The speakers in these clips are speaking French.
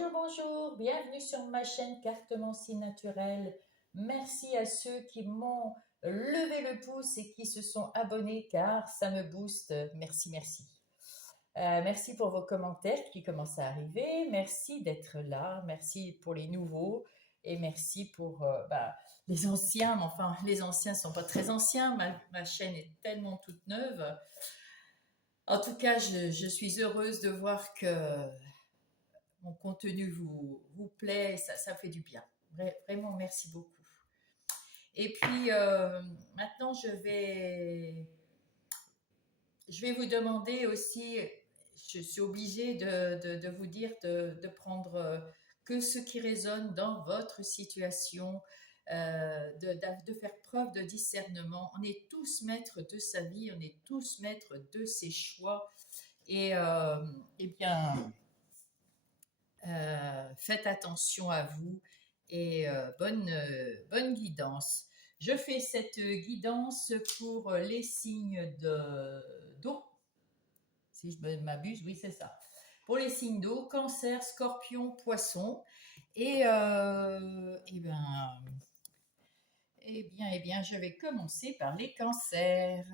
Bonjour, bonjour, bienvenue sur ma chaîne Cartomancie Naturelle. Merci à ceux qui m'ont levé le pouce et qui se sont abonnés car ça me booste. Merci, merci. Merci pour vos commentaires qui commencent à arriver. Merci d'être là. Merci pour les nouveaux et merci pour les anciens. Mais enfin, les anciens ne sont pas très anciens. Ma chaîne est tellement toute neuve. En tout cas, je suis heureuse de voir que mon contenu vous plaît, ça fait du bien. Vraiment, merci beaucoup. Et puis, maintenant, je vais vous demander aussi, je suis obligée de vous dire de prendre que ce qui résonne dans votre situation, de faire preuve de discernement. On est tous maîtres de sa vie, on est tous maîtres de ses choix. Et bien, faites attention à vous et bonne guidance. Je fais cette guidance pour les signes d'eau, si je ne m'abuse, oui c'est ça. Pour les signes d'eau, Cancer, Scorpion, Poisson. Et bien, je vais commencer par les cancers.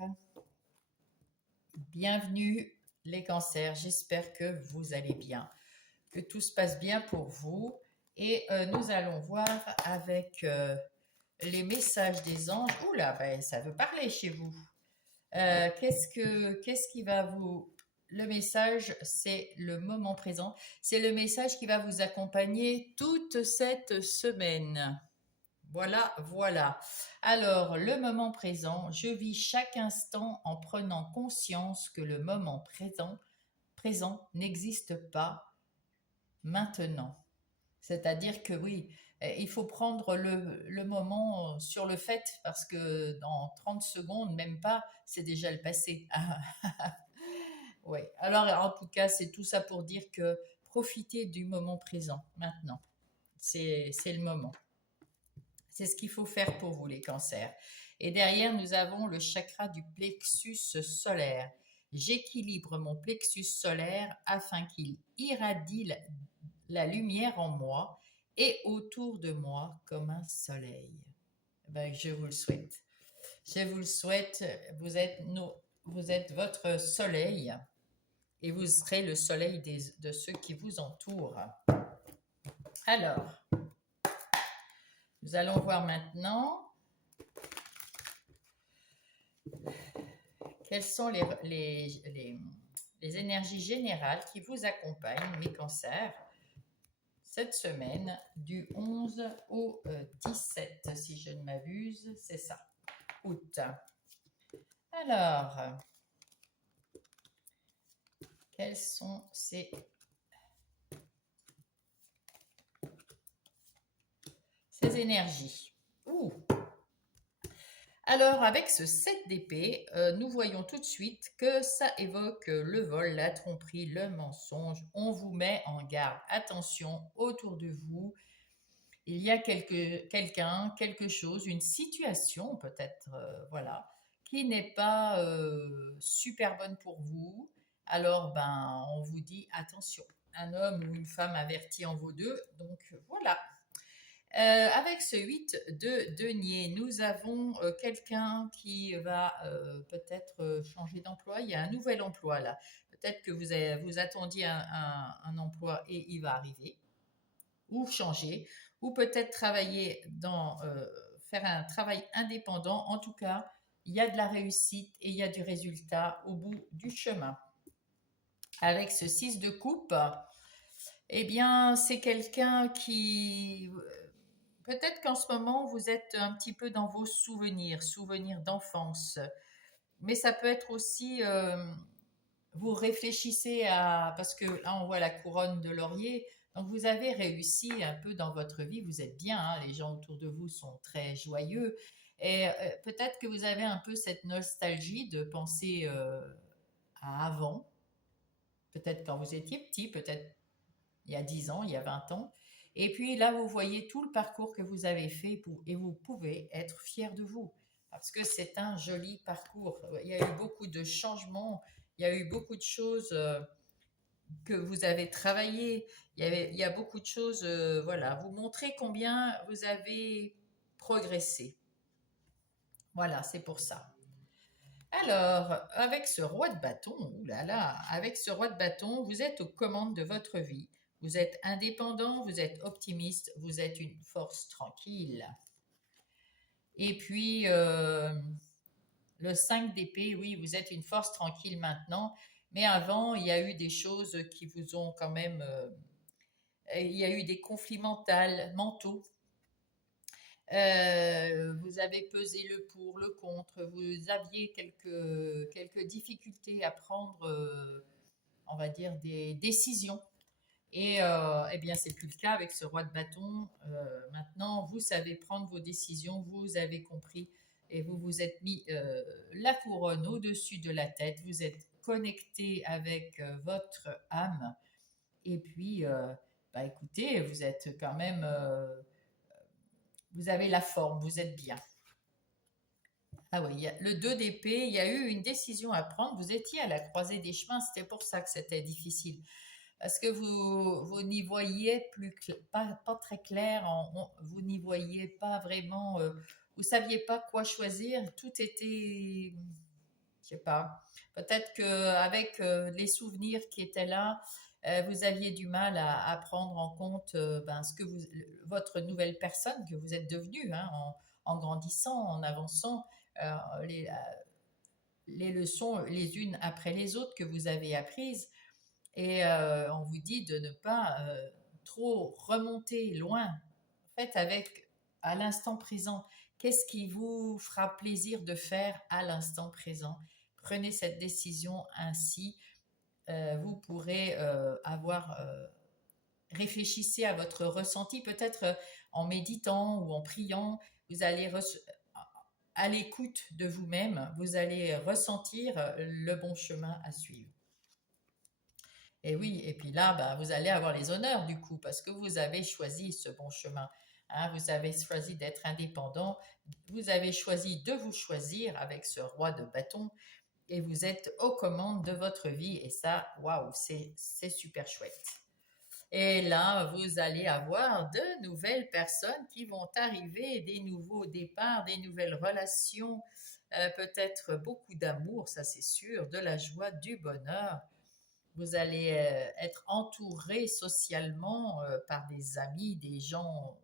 Bienvenue les cancers, j'espère que vous allez bien, que tout se passe bien pour vous. Et nous allons voir avec les messages des anges. Oula, ben, ça veut parler chez vous. Qu'est-ce qui va vous... Le message, c'est le moment présent. C'est le message qui va vous accompagner toute cette semaine. Voilà, voilà. Alors, le moment présent, je vis chaque instant en prenant conscience que le moment présent n'existe pas maintenant. C'est-à-dire que oui, il faut prendre le moment sur le fait parce que dans 30 secondes, même pas, c'est déjà le passé. Oui, alors en tout cas, c'est tout ça pour dire que profitez du moment présent maintenant. C'est le moment. C'est ce qu'il faut faire pour vous, les cancers. Et derrière, nous avons le chakra du plexus solaire. J'équilibre mon plexus solaire afin qu'il irradie la lumière en moi et autour de moi comme un soleil. Ben, je vous le souhaite. Je vous le souhaite. Vous êtes votre soleil et vous serez le soleil de ceux qui vous entourent. Alors, nous allons voir maintenant quelles sont les énergies générales qui vous accompagnent, mes cancers, cette semaine du 11 au 17, si je ne m'abuse, c'est ça, août. Alors, quelles sont ces énergies? Alors, avec ce 7 d'épée, nous voyons tout de suite que ça évoque le vol, la tromperie, le mensonge. On vous met en garde. Attention, autour de vous, il y a quelqu'un, quelque chose, une situation peut-être, voilà, qui n'est pas super bonne pour vous. Alors, ben, on vous dit attention. Un homme ou une femme averti en vaut deux. Donc, voilà. Avec ce 8 de denier, nous avons quelqu'un qui va peut-être changer d'emploi. Il y a un nouvel emploi là. Peut-être que vous attendiez un emploi et il va arriver. Ou changer. Ou peut-être travailler faire un travail indépendant. En tout cas, il y a de la réussite et il y a du résultat au bout du chemin. Avec ce 6 de coupe, eh bien, c'est quelqu'un qui... Peut-être qu'en ce moment, vous êtes un petit peu dans vos souvenirs d'enfance. Mais ça peut être aussi, vous réfléchissez à, parce que là, on voit la couronne de laurier. Donc, vous avez réussi un peu dans votre vie. Vous êtes bien, hein, les gens autour de vous sont très joyeux. Et peut-être que vous avez un peu cette nostalgie de penser à avant. Peut-être quand vous étiez petit, peut-être il y a 10 ans, il y a 20 ans. Et puis là, vous voyez tout le parcours que vous avez fait et vous pouvez être fier de vous parce que c'est un joli parcours. Il y a eu beaucoup de changements, il y a eu beaucoup de choses que vous avez travaillé. Il y a beaucoup de choses, voilà. Vous montrez combien vous avez progressé. Voilà, c'est pour ça. Alors, avec ce roi de bâton, oulala, avec ce roi de bâton, vous êtes aux commandes de votre vie. Vous êtes indépendant, vous êtes optimiste, vous êtes une force tranquille. Et puis, le 5 d'épée, oui, vous êtes une force tranquille maintenant, mais avant, il y a eu des choses qui vous ont quand même... il y a eu des conflits mentaux. Vous avez pesé le pour, le contre, vous aviez quelques difficultés à prendre, on va dire, des décisions. Et eh bien, c'est plus le cas avec ce roi de bâton. Maintenant, vous savez prendre vos décisions, vous avez compris et vous vous êtes mis la couronne au-dessus de la tête. Vous êtes connecté avec votre âme. Et puis, bah, écoutez, vous êtes quand même, vous avez la forme, vous êtes bien. Ah oui, le 2 d'épée, il y a eu une décision à prendre. Vous étiez à la croisée des chemins, c'était pour ça que c'était difficile. Parce que vous n'y voyez pas très clair, vous n'y voyez pas vraiment, vous saviez pas quoi choisir, tout était, je sais pas, peut-être qu'avec les souvenirs qui étaient là, vous aviez du mal à prendre en compte ben, votre nouvelle personne que vous êtes devenue hein, en grandissant, en avançant, euh, les, les leçons les unes après les autres que vous avez apprises. Et on vous dit de ne pas trop remonter loin. Faites avec à l'instant présent. Qu'est-ce qui vous fera plaisir de faire à l'instant présent? Prenez cette décision ainsi. Vous pourrez réfléchissez à votre ressenti, peut-être en méditant ou en priant. Vous allez à l'écoute de vous-même. Vous allez ressentir le bon chemin à suivre. Et oui, et puis là, bah, vous allez avoir les honneurs du coup, parce que vous avez choisi ce bon chemin. Hein, vous avez choisi d'être indépendant, vous avez choisi de vous choisir avec ce roi de bâton, et vous êtes aux commandes de votre vie, et ça, waouh, c'est super chouette. Et là, vous allez avoir de nouvelles personnes qui vont arriver, des nouveaux départs, des nouvelles relations, peut-être beaucoup d'amour, ça c'est sûr, de la joie, du bonheur. Vous allez être entouré socialement par des amis, des gens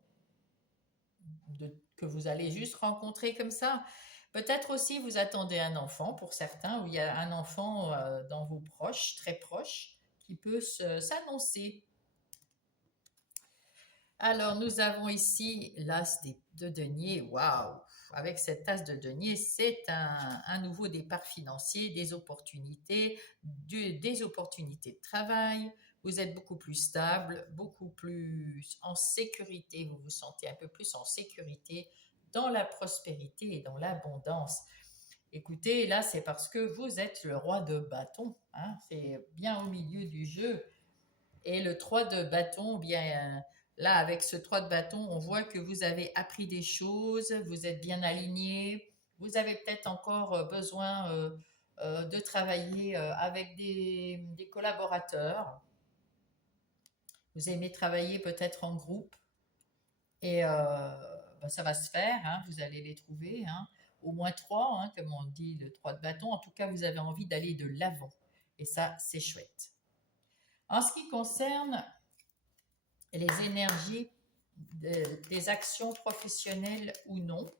que vous allez juste rencontrer comme ça. Peut-être aussi vous attendez un enfant pour certains, ou il y a un enfant dans vos proches, très proches, qui peut s'annoncer. Alors, nous avons ici l'as de denier. Waouh! Avec cette as de denier, c'est un nouveau départ financier, des opportunités de travail. Vous êtes beaucoup plus stable, beaucoup plus en sécurité. Vous vous sentez un peu plus en sécurité dans la prospérité et dans l'abondance. Écoutez, là, c'est parce que vous êtes le roi de bâton. Hein, c'est bien au milieu du jeu. Et le 3 de bâton, bien là, avec ce 3 de bâton, on voit que vous avez appris des choses, vous êtes bien aligné, vous avez peut-être encore besoin de travailler avec des collaborateurs. Vous aimez travailler peut-être en groupe et ben, ça va se faire, hein, vous allez les trouver. Hein. Au moins 3, hein, comme on dit, le 3 de bâton. En tout cas, vous avez envie d'aller de l'avant. Et ça, c'est chouette. En ce qui concerne les énergies des actions professionnelles ou non.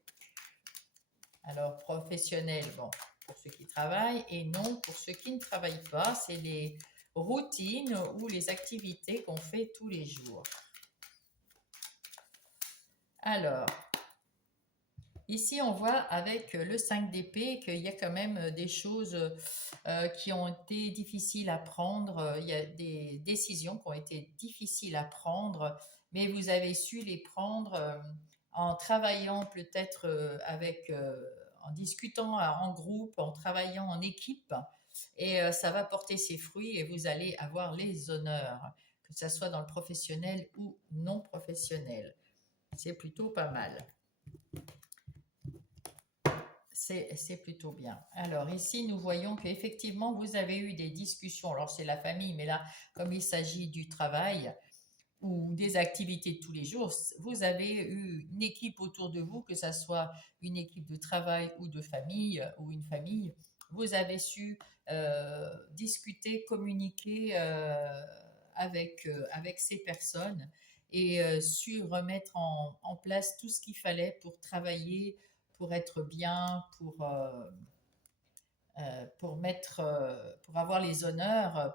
Alors, professionnelles, bon, pour ceux qui travaillent, et non pour ceux qui ne travaillent pas. C'est les routines ou les activités qu'on fait tous les jours. Alors, ici, on voit avec le 5 d'épée qu'il y a quand même des choses qui ont été difficiles à prendre. Il y a des décisions qui ont été difficiles à prendre, mais vous avez su les prendre en travaillant peut-être en discutant en groupe, en travaillant en équipe. Et ça va porter ses fruits et vous allez avoir les honneurs, que ce soit dans le professionnel ou non professionnel. C'est plutôt pas mal. c'est plutôt bien. Alors ici, nous voyons qu'effectivement, vous avez eu des discussions. Alors c'est la famille, mais là, comme il s'agit du travail ou des activités de tous les jours, vous avez eu une équipe autour de vous, que ce soit une équipe de travail ou de famille ou une famille. Vous avez su discuter, communiquer avec ces personnes et su remettre en place tout ce qu'il fallait pour travailler, pour être bien, pour avoir les honneurs,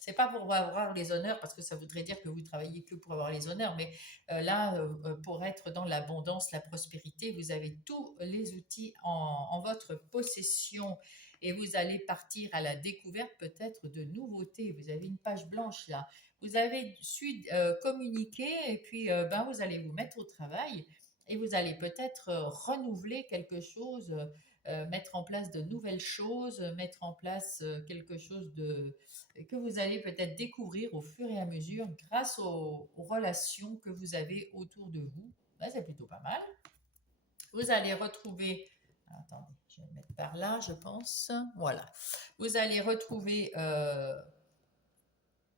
c'est pas pour avoir les honneurs parce que ça voudrait dire que vous travaillez que pour avoir les honneurs, mais pour être dans l'abondance, la prospérité, vous avez tous les outils en votre possession et vous allez partir à la découverte peut-être de nouveautés. Vous avez une page blanche là. Vous avez su communiquer et puis vous allez vous mettre au travail et vous allez peut-être renouveler quelque chose, mettre en place de nouvelles choses, mettre en place quelque chose que vous allez peut-être découvrir au fur et à mesure grâce aux relations que vous avez autour de vous. Là, c'est plutôt pas mal. Vous allez retrouver, attendez, je vais le mettre par là, je pense. Voilà. Vous allez retrouver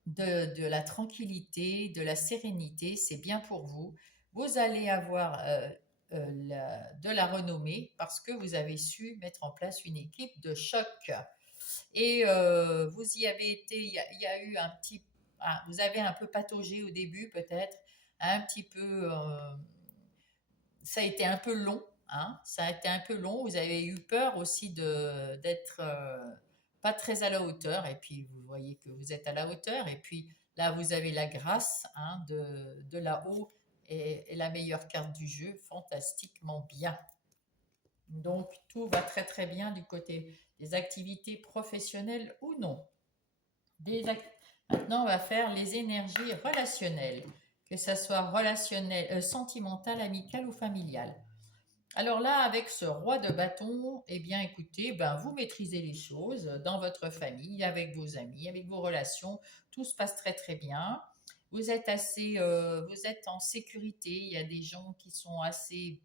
de la tranquillité, de la sérénité, c'est bien pour vous. Vous allez avoir de la renommée parce que vous avez su mettre en place une équipe de choc. Et vous y avez été, il y a eu un petit, vous avez un peu pataugé au début peut-être, un petit peu, ça a été un peu long, hein, ça a été un peu long. Vous avez eu peur aussi d'être pas très à la hauteur, et puis vous voyez que vous êtes à la hauteur, et puis là vous avez la grâce hein, de là-haut et la meilleure carte du jeu, fantastiquement bien. Donc tout va très très bien du côté des activités professionnelles ou non. Maintenant, on va faire les énergies relationnelles, que ce soit relationnel, sentimental, amical ou familial. Alors là, avec ce roi de bâton, eh bien écoutez, vous maîtrisez les choses dans votre famille, avec vos amis, avec vos relations, tout se passe très très bien. Vous êtes en sécurité. Il y a des gens qui sont assez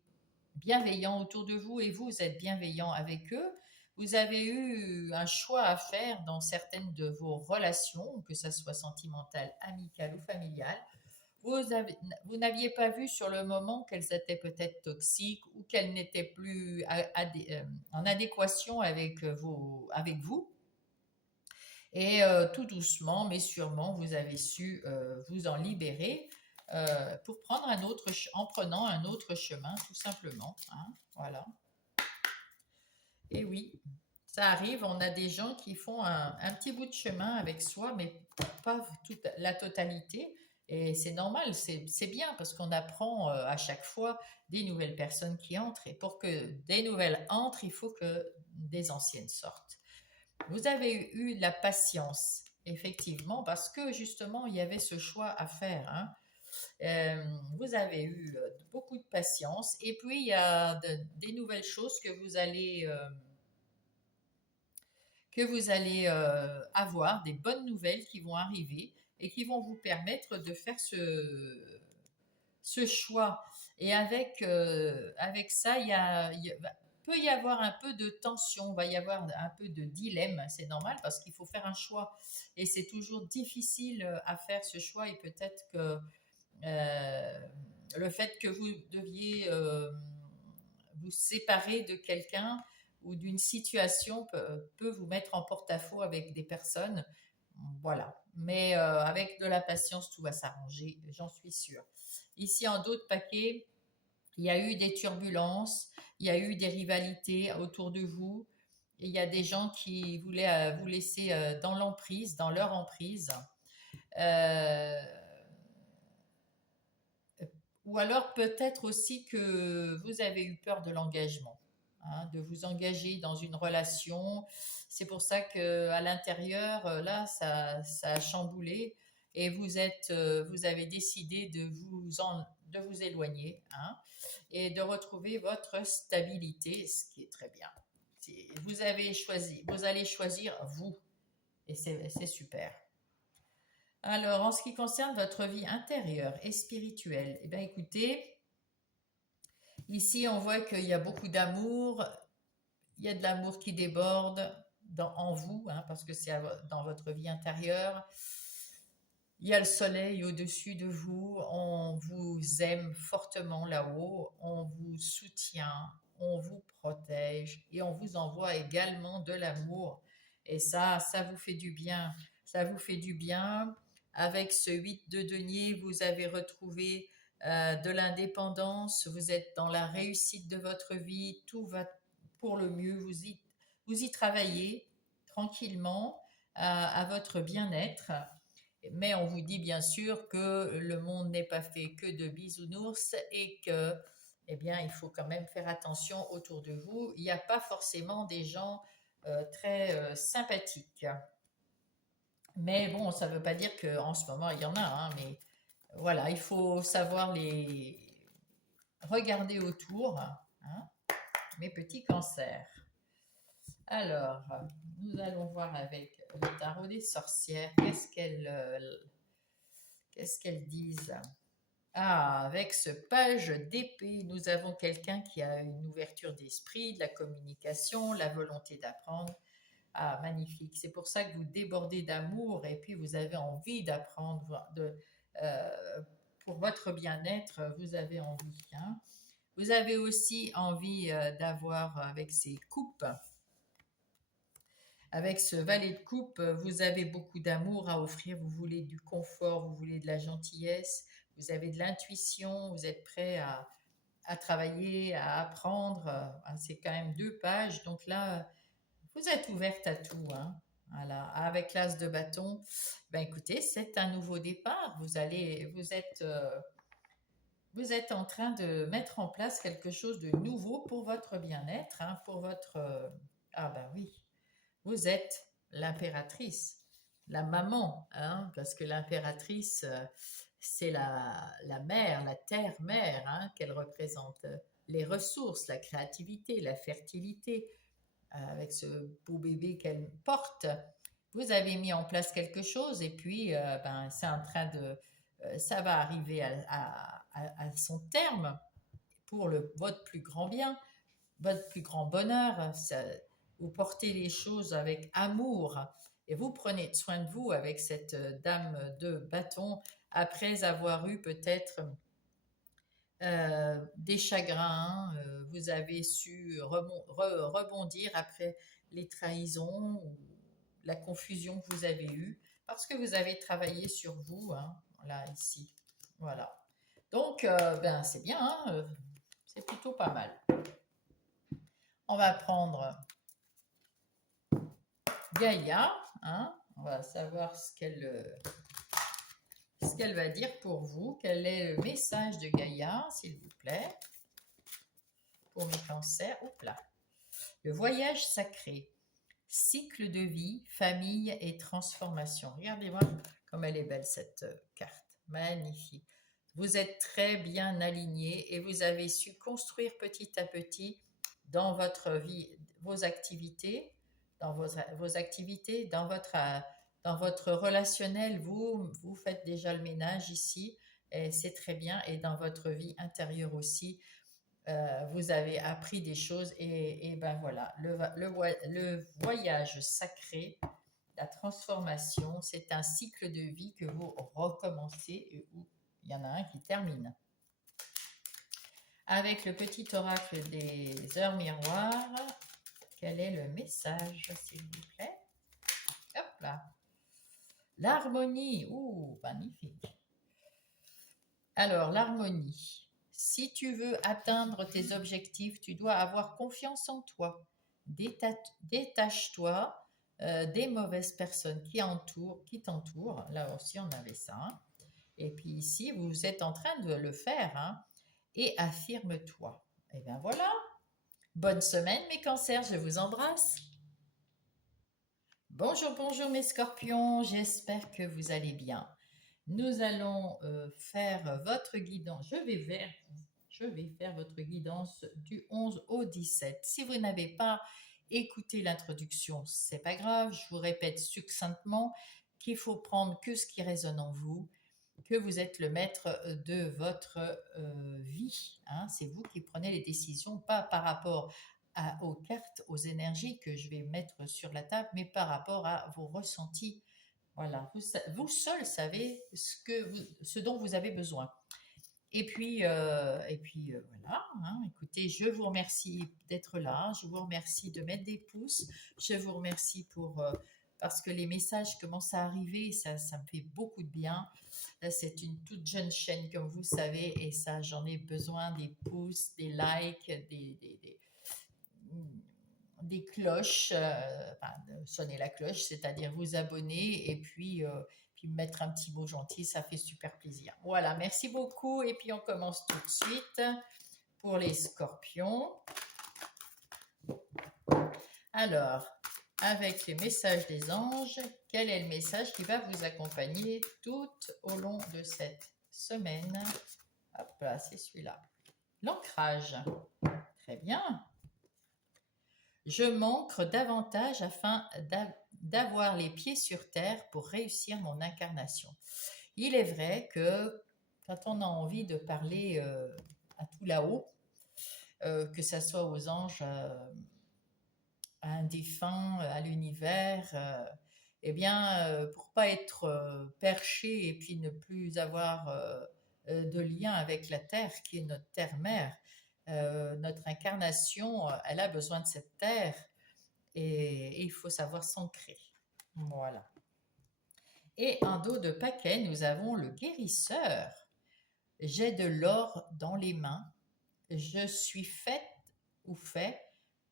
bienveillants autour de vous et vous êtes bienveillant avec eux. Vous avez eu un choix à faire dans certaines de vos relations, que ce soit sentimentale, amicale ou familiale. Vous, vous n'aviez pas vu sur le moment qu'elles étaient peut-être toxiques ou qu'elles n'étaient plus en adéquation avec vous. Et tout doucement, mais sûrement, vous avez su vous en libérer pour prendre en prenant un autre chemin, tout simplement. Hein, voilà. Et oui, ça arrive, on a des gens qui font un petit bout de chemin avec soi, mais pas toute la totalité. Et c'est normal, c'est bien parce qu'on apprend à chaque fois des nouvelles personnes qui entrent. Et pour que des nouvelles entrent, il faut que des anciennes sortent. Vous avez eu de la patience, effectivement, parce que justement, il y avait ce choix à faire. Hein. Vous avez eu beaucoup de patience. Et puis, il y a des nouvelles choses que vous allez avoir, des bonnes nouvelles qui vont arriver et qui vont vous permettre de faire ce choix. Et avec ça, peut y avoir un peu de tension, va y avoir un peu de dilemme, c'est normal parce qu'il faut faire un choix. Et c'est toujours difficile à faire ce choix et peut-être que euh, le fait que vous deviez vous séparer de quelqu'un ou d'une situation peut vous mettre en porte-à-faux avec des personnes. Voilà. Mais avec de la patience, tout va s'arranger, j'en suis sûre. Ici, en d'autres paquets, il y a eu des turbulences, il y a eu des rivalités autour de vous. Et il y a des gens qui voulaient vous laisser dans l'emprise, dans leur emprise. Euh, ou alors peut-être aussi que vous avez eu peur de l'engagement, hein, de vous engager dans une relation. C'est pour ça que à l'intérieur, là, ça a chamboulé et vous avez décidé de vous éloigner, hein, et de retrouver votre stabilité, ce qui est très bien. Vous allez choisir vous, et c'est super. Alors, en ce qui concerne votre vie intérieure et spirituelle, eh bien, écoutez, ici, on voit qu'il y a beaucoup d'amour, il y a de l'amour qui déborde en vous, hein, parce que c'est dans votre vie intérieure. Il y a le soleil au-dessus de vous, on vous aime fortement là-haut, on vous soutient, on vous protège et on vous envoie également de l'amour. Et ça vous fait du bien. Ça vous fait du bien. Avec ce 8 de denier, vous avez retrouvé de l'indépendance, vous êtes dans la réussite de votre vie, tout va pour le mieux, vous y travaillez tranquillement à votre bien-être. Mais on vous dit bien sûr que le monde n'est pas fait que de bisounours et que, eh bien, il faut quand même faire attention autour de vous. Il n'y a pas forcément des gens très sympathiques. Mais bon, ça ne veut pas dire qu'en ce moment, il y en a, hein, mais voilà, il faut savoir les regarder autour, hein, mes petits cancers. Alors, nous allons voir avec le tarot des sorcières, qu'est-ce qu'elles disent. Ah, avec ce page d'épée, nous avons quelqu'un qui a une ouverture d'esprit, de la communication, la volonté d'apprendre. Ah, magnifique. C'est pour ça que vous débordez d'amour et puis vous avez envie d'apprendre pour votre bien-être, vous avez envie, hein. Vous avez aussi envie d'avoir avec ces coupes. Avec ce valet de coupe, vous avez beaucoup d'amour à offrir, vous voulez du confort, vous voulez de la gentillesse, vous avez de l'intuition, vous êtes prêt à travailler, à apprendre. C'est quand même 2 pages, donc là, vous êtes ouverte à tout, hein. Voilà. Avec l'as de bâton, ben écoutez, c'est un nouveau départ. Vous êtes en train de mettre en place quelque chose de nouveau pour votre bien-être, hein, pour votre... ah ben oui, vous êtes l'impératrice, la maman, hein, parce que l'impératrice, c'est la mère, la terre-mère, hein, qu'elle représente. Les ressources, la créativité, la fertilité, avec ce beau bébé qu'elle porte. Vous avez mis en place quelque chose et puis ben, c'est en train de... ça va arriver à son terme pour votre plus grand bien, votre plus grand bonheur. Vous portez les choses avec amour et vous prenez soin de vous avec cette dame de bâton après avoir eu peut-être des chagrins, vous avez su rebondir après les trahisons ou la confusion que vous avez eue parce que vous avez travaillé sur vous, hein, là, ici. Voilà. Donc, ben, c'est bien, hein, c'est plutôt pas mal. On va prendre Gaïa, hein, on va savoir ce qu'elle va dire pour vous. Quel est le message de Gaïa, s'il vous plaît, pour mes cancers. Hop là. Le voyage sacré, cycle de vie, famille et transformation. Regardez-moi comme elle est belle cette carte. Magnifique. Vous êtes très bien aligné et vous avez su construire petit à petit dans votre vie, vos activités, dans votre relationnel, vous faites déjà le ménage ici, et c'est très bien, et dans votre vie intérieure aussi, vous avez appris des choses, et ben voilà, le voyage sacré, la transformation, c'est un cycle de vie que vous recommencez, et où il y en a un qui termine. Avec le petit oracle des heures miroirs, quel est le message, s'il vous plaît? Hop là. L'harmonie, magnifique. Alors, l'harmonie. Si tu veux atteindre tes objectifs, tu dois avoir confiance en toi. Détache-toi des mauvaises personnes qui t'entourent. Là aussi, on avait ça, hein. Et puis ici, vous êtes en train de le faire, hein. Et affirme-toi. Et bien voilà. Bonne semaine, mes cancers. Je vous embrasse. Bonjour, bonjour mes scorpions. J'espère que vous allez bien. Nous allons faire votre guidance. Je vais faire votre guidance du 11 au 17. Si vous n'avez pas écouté l'introduction, c'est pas grave. Je vous répète succinctement qu'il faut prendre que ce qui résonne en vous, que vous êtes le maître de votre vie, hein. C'est vous qui prenez les décisions, pas par rapport aux cartes, aux énergies que je vais mettre sur la table, mais par rapport à vos ressentis. Voilà, vous seul savez ce dont vous avez besoin. Voilà, hein, écoutez, je vous remercie d'être là, je vous remercie de mettre des pouces, je vous remercie parce que les messages commencent à arriver, ça me fait beaucoup de bien. C'est une toute jeune chaîne, comme vous savez, et ça, j'en ai besoin des pouces, des likes, des cloches, enfin, sonner la cloche, c'est-à-dire vous abonner puis mettre un petit mot gentil, ça fait super plaisir. Voilà, merci beaucoup et puis on commence tout de suite pour les scorpions. Alors, avec les messages des anges, quel est le message qui va vous accompagner tout au long de cette semaine? Hop là, c'est celui-là. L'ancrage. Très bien. Je m'ancre davantage afin d'avoir les pieds sur terre pour réussir mon incarnation. Il est vrai que quand on a envie de parler à tout là-haut, que ce soit aux anges, à un défunt, à l'univers, eh bien, pour pas être perché et puis ne plus avoir de lien avec la terre, qui est notre terre-mère, notre incarnation, elle a besoin de cette terre et il faut savoir s'ancrer. Voilà. Et en dos de paquet, nous avons le guérisseur. J'ai de l'or dans les mains. Je suis faite ou fait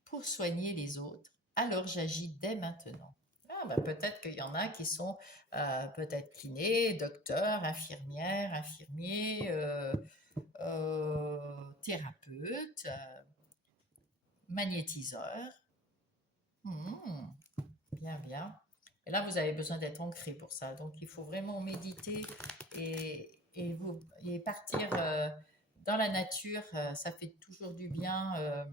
pour soigner les autres. Alors j'agis dès maintenant. Ah, ben, peut-être qu'il y en a qui sont peut-être kinés, docteurs, infirmières, infirmiers, thérapeutes, magnétiseurs. Bien, bien. Et là, vous avez besoin d'être ancré pour ça. Donc, il faut vraiment méditer et partir dans la nature. Ça fait toujours du bien.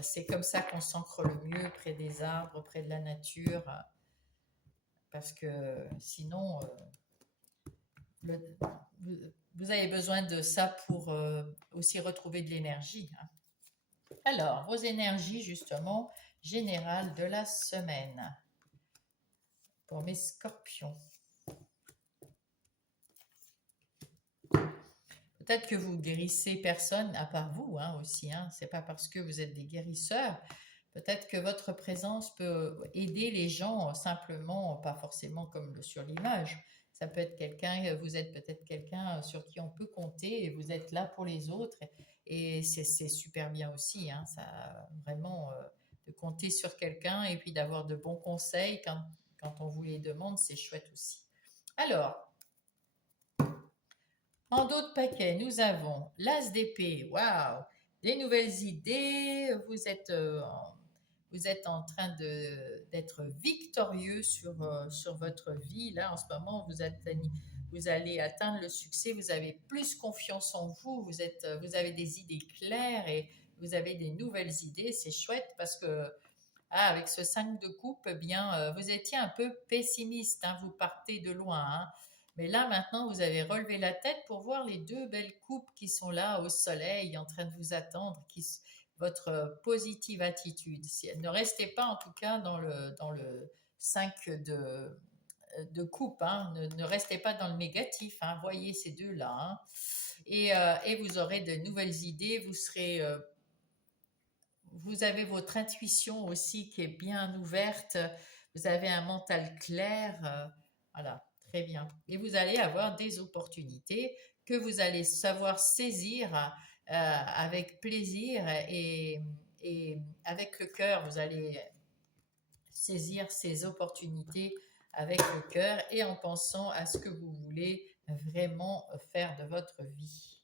C'est comme ça qu'on s'ancre le mieux près des arbres, près de la nature. Parce que sinon, vous avez besoin de ça pour aussi retrouver de l'énergie. Hein. Alors, vos énergies, justement, générales de la semaine pour mes scorpions. Peut-être que vous guérissez personne à part vous hein, aussi. Hein. C'est pas parce que vous êtes des guérisseurs. Peut-être que votre présence peut aider les gens simplement, pas forcément comme sur l'image. Ça peut être quelqu'un, vous êtes peut-être quelqu'un sur qui on peut compter et vous êtes là pour les autres. Et c'est super bien aussi. Hein. Ça, vraiment, de compter sur quelqu'un et puis d'avoir de bons conseils quand on vous les demande, c'est chouette aussi. Alors, en dos de paquet, nous avons l'as d'épée. Waouh! Des nouvelles idées. Vous êtes en train d'être victorieux sur votre vie. Là, en ce moment, vous allez atteindre le succès. Vous avez plus confiance en vous. Vous avez des idées claires et vous avez des nouvelles idées. C'est chouette parce que avec ce 5 de coupe, eh bien, vous étiez un peu pessimiste. Hein, vous partez de loin. Hein. Mais là, maintenant, vous avez relevé la tête pour voir les deux belles coupes qui sont là au soleil en train de vous attendre, votre positive attitude. Ne restez pas en tout cas dans le 5 de coupe, hein. Ne restez pas dans le négatif, hein. Voyez ces deux-là. Hein. Et vous aurez de nouvelles idées, vous avez votre intuition aussi qui est bien ouverte, vous avez un mental clair, voilà, très bien. Et vous allez avoir des opportunités que vous allez savoir saisir avec plaisir et avec le cœur. Vous allez saisir ces opportunités avec le cœur et en pensant à ce que vous voulez vraiment faire de votre vie.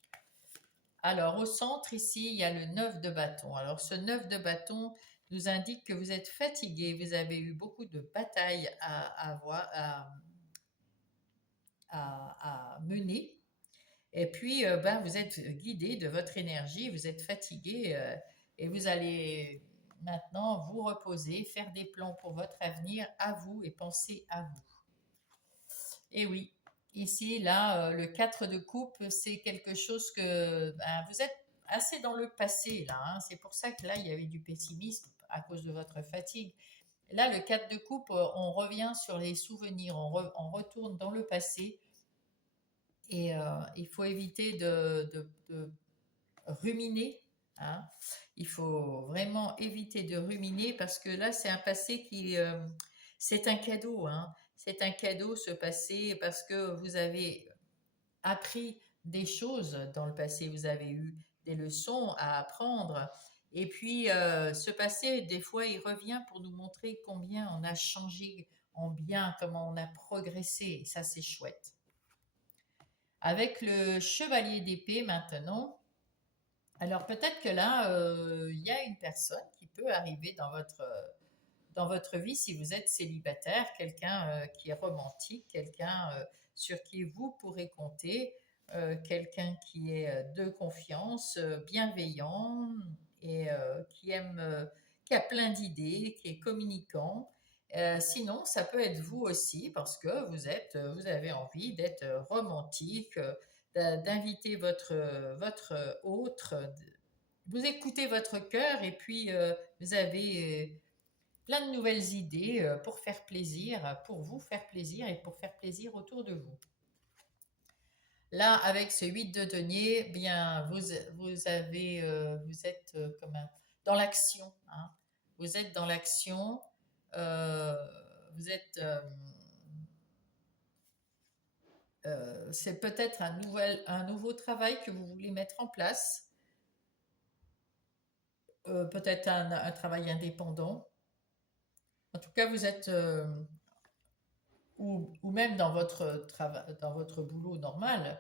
Alors, au centre, ici, il y a le 9 de bâton. Alors, ce 9 de bâton nous indique que vous êtes fatigué, vous avez eu beaucoup de batailles à mener. Et puis, vous êtes guidé de votre énergie, vous êtes fatigué et vous allez maintenant vous reposer, faire des plans pour votre avenir à vous et penser à vous. Et oui, ici, là, le 4 de coupe, c'est quelque chose que vous êtes assez dans le passé là, hein. C'est pour ça que là, il y avait du pessimisme à cause de votre fatigue. Là, le 4 de coupe, on revient sur les souvenirs, on retourne dans le passé et il faut éviter de ruminer, hein. Il faut vraiment éviter de ruminer parce que là, c'est un passé c'est un cadeau, hein. C'est un cadeau ce passé parce que vous avez appris des choses dans le passé, vous avez eu des leçons à apprendre. Et puis, ce passé, des fois, il revient pour nous montrer combien on a changé en bien, comment on a progressé. Et ça, c'est chouette. Avec le chevalier d'épée maintenant, alors peut-être que là, il y a une personne qui peut arriver dans votre vie si vous êtes célibataire, quelqu'un qui est romantique, quelqu'un sur qui vous pourrez compter, quelqu'un qui est de confiance, bienveillant et qui a plein d'idées, qui est communicant. Sinon, ça peut être vous aussi parce que vous avez envie d'être romantique, d'inviter votre autre, vous écoutez votre cœur et puis vous avez plein de nouvelles idées pour faire plaisir, pour vous faire plaisir et pour faire plaisir autour de vous. Là, avec ce 8 de denier, bien, vous êtes dans l'action, hein. Vous êtes dans l'action, euh, vous êtes, c'est peut-être un nouveau travail que vous voulez mettre en place, peut-être un travail indépendant. En tout cas, vous êtes, ou même dans votre travail, dans votre boulot normal,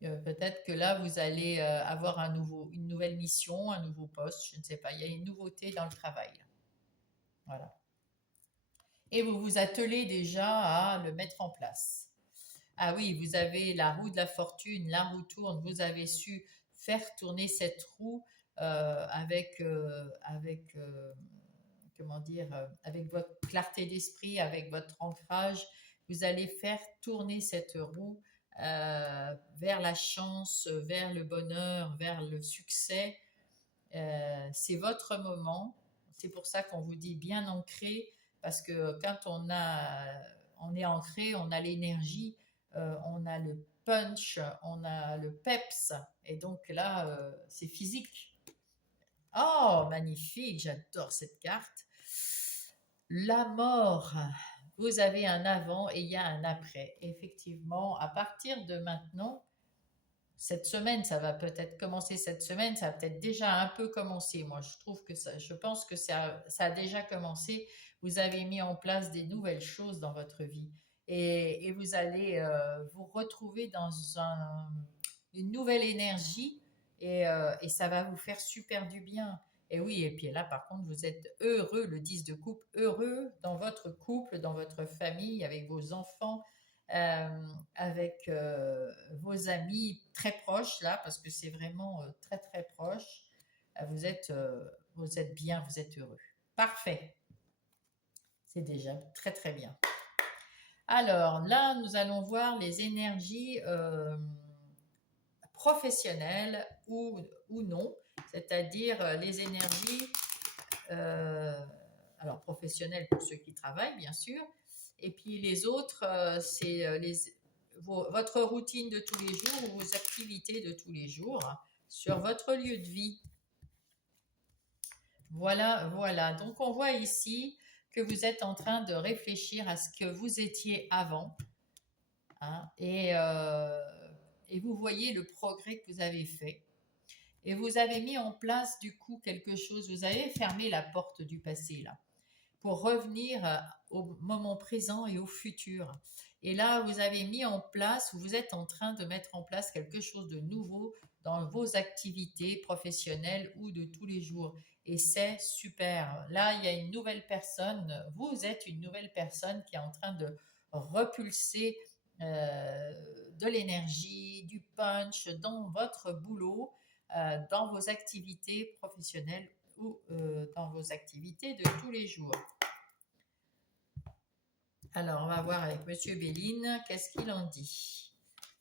peut-être que là, vous allez avoir une nouvelle mission, un nouveau poste, je ne sais pas. Il y a une nouveauté dans le travail. Voilà. Et vous vous attelez déjà à le mettre en place. Ah oui, vous avez la roue de la fortune, la roue tourne, vous avez su faire tourner cette roue comment dire, avec votre clarté d'esprit, avec votre ancrage. Vous allez faire tourner cette roue vers la chance, vers le bonheur, vers le succès. C'est votre moment. C'est pour ça qu'on vous dit bien ancré, parce que quand on est ancré, on a l'énergie, on a le punch, on a le peps, et donc là, c'est physique. Oh, magnifique, j'adore cette carte. La mort. Vous avez un avant et il y a un après. Effectivement, à partir de maintenant, cette semaine, ça va peut-être commencer cette semaine, ça va peut-être déjà un peu commencé. Moi, je trouve que je pense que ça a déjà commencé. Vous avez mis en place des nouvelles choses dans votre vie et vous allez vous retrouver dans une nouvelle énergie et ça va vous faire super du bien. Et oui, et puis là, par contre, vous êtes heureux, le 10 de coupe, heureux dans votre couple, dans votre famille, avec vos enfants, avec vos amis très proches là, parce que c'est vraiment très très proche. Vous êtes bien, vous êtes heureux. Parfait, c'est déjà très très bien. Alors là, nous allons voir les énergies professionnelles ou non, c'est-à-dire les énergies alors professionnelles pour ceux qui travaillent bien sûr, et puis les autres, c'est votre routine de tous les jours ou vos activités de tous les jours sur votre lieu de vie. Voilà, voilà. Donc on voit ici que vous êtes en train de réfléchir à ce que vous étiez avant, hein, et vous voyez le progrès que vous avez fait. Et vous avez mis en place du coup quelque chose, vous avez fermé la porte du passé là, pour revenir au moment présent et au futur. Et là, vous avez mis en place, vous êtes en train de mettre en place quelque chose de nouveau dans vos activités professionnelles ou de tous les jours. Et c'est super. Là, il y a une nouvelle personne, vous êtes une nouvelle personne qui est en train de repulser de l'énergie, du punch dans votre boulot, dans vos activités professionnelles ou dans vos activités de tous les jours. Alors, on va voir avec Monsieur Béline, qu'est-ce qu'il en dit?